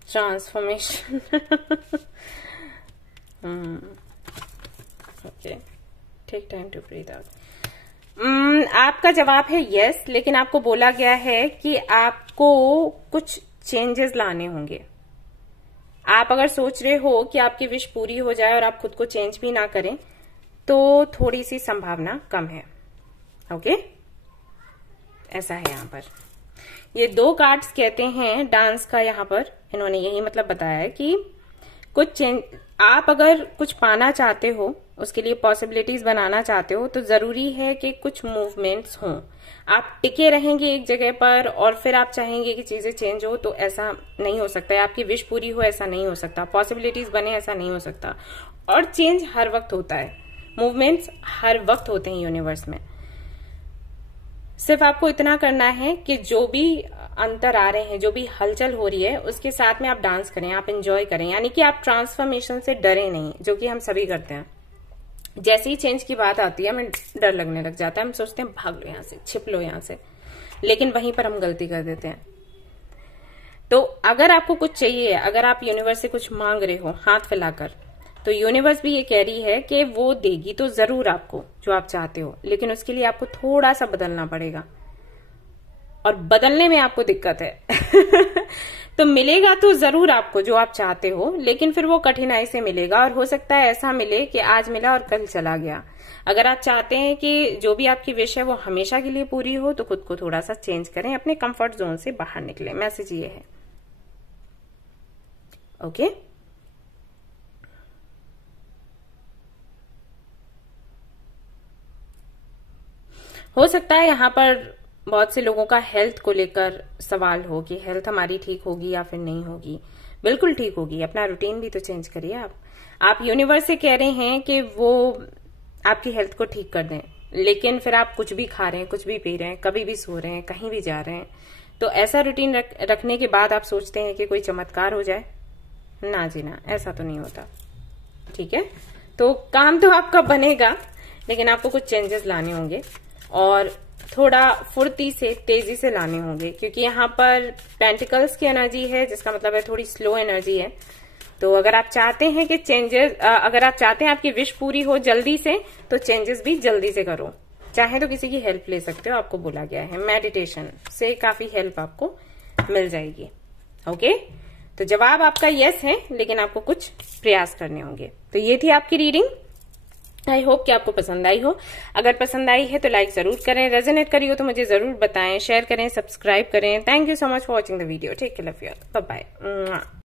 transformation. Okay, take time to breathe out. आपका जवाब है यस, लेकिन आपको बोला गया है कि आपको कुछ चेंजेस लाने होंगे। आप अगर सोच रहे हो कि आपकी विश पूरी हो जाए और आप खुद को चेंज भी ना करें, तो थोड़ी सी संभावना कम है। ओके, ऐसा है यहाँ पर। ये 2 कार्ड्स कहते हैं डांस का। यहाँ पर इन्होंने यही मतलब बताया है कि कुछ चेंज, आप अगर कुछ पाना चाहते हो, उसके लिए पॉसिबिलिटीज बनाना चाहते हो, तो जरूरी है कि कुछ मूवमेंट्स हों। आप टिके रहेंगे एक जगह पर और फिर आप चाहेंगे कि चीजें चेंज हो, तो ऐसा नहीं हो सकता है। आपकी विश पूरी हो, ऐसा नहीं हो सकता। पॉसिबिलिटीज बने, ऐसा नहीं हो सकता। और चेंज हर वक्त होता है, मूवमेंट्स हर वक्त होते हैं यूनिवर्स में। सिर्फ आपको इतना करना है कि जो भी अंतर आ रहे हैं, जो भी हलचल हो रही है, उसके साथ में आप डांस करें, आप एंजॉय करें। यानी कि आप ट्रांसफॉर्मेशन से डरे नहीं, जो कि हम सभी करते हैं। जैसे ही चेंज की बात आती है, हमें डर लगने लग जाता है। हम सोचते हैं भाग लो यहां से, छिप लो यहां से, लेकिन वहीं पर हम गलती कर देते हैं। तो अगर आपको कुछ चाहिए, अगर आप यूनिवर्स से कुछ मांग रहे हो हाथ फैलाकर, तो यूनिवर्स भी ये कह रही है कि वो देगी तो जरूर आपको जो आप चाहते हो, लेकिन उसके लिए आपको थोड़ा सा बदलना पड़ेगा, और बदलने में आपको दिक्कत है। तो मिलेगा तो जरूर आपको जो आप चाहते हो, लेकिन फिर वो कठिनाई से मिलेगा। और हो सकता है ऐसा मिले कि आज मिला और कल चला गया। अगर आप चाहते हैं कि जो भी आपकी विश है वो हमेशा के लिए पूरी हो, तो खुद को थोड़ा सा चेंज करें, अपने कंफर्ट जोन से बाहर निकलें। मैसेज ये है। ओके, हो सकता है यहाँ पर बहुत से लोगों का हेल्थ को लेकर सवाल हो कि हेल्थ हमारी ठीक होगी या फिर नहीं होगी। बिल्कुल ठीक होगी। अपना रूटीन भी तो चेंज करिए आप यूनिवर्स से कह रहे हैं कि वो आपकी हेल्थ को ठीक कर दें, लेकिन फिर आप कुछ भी खा रहे हैं, कुछ भी पी रहे हैं, कभी भी सो रहे हैं, कहीं भी जा रहे हैं। तो ऐसा रूटीन रखने के बाद आप सोचते हैं कि कोई चमत्कार हो जाए। ना जी ना, ऐसा तो नहीं होता। ठीक है, तो काम तो आपका बनेगा, लेकिन आपको कुछ चेंजेस लाने होंगे और थोड़ा फुर्ती से, तेजी से लाने होंगे, क्योंकि यहाँ पर पेंटिकल्स की एनर्जी है, जिसका मतलब है थोड़ी स्लो एनर्जी है। तो अगर आप चाहते हैं कि चेंजेस, अगर आप चाहते हैं आपकी विश पूरी हो जल्दी से, तो चेंजेस भी जल्दी से करो। चाहे तो किसी की हेल्प ले सकते हो, आपको बोला गया है मेडिटेशन से काफी हेल्प आपको मिल जाएगी। ओके, तो जवाब आपका यस है, लेकिन आपको कुछ प्रयास करने होंगे। तो ये थी आपकी रीडिंग। आई होप कि आपको पसंद आई हो। अगर पसंद आई है तो लाइक जरूर करें, रेजोनेट करी हो तो मुझे जरूर बताएं, शेयर करें, सब्सक्राइब करें। Thank you so much for watching the video. Take care of your, bye bye.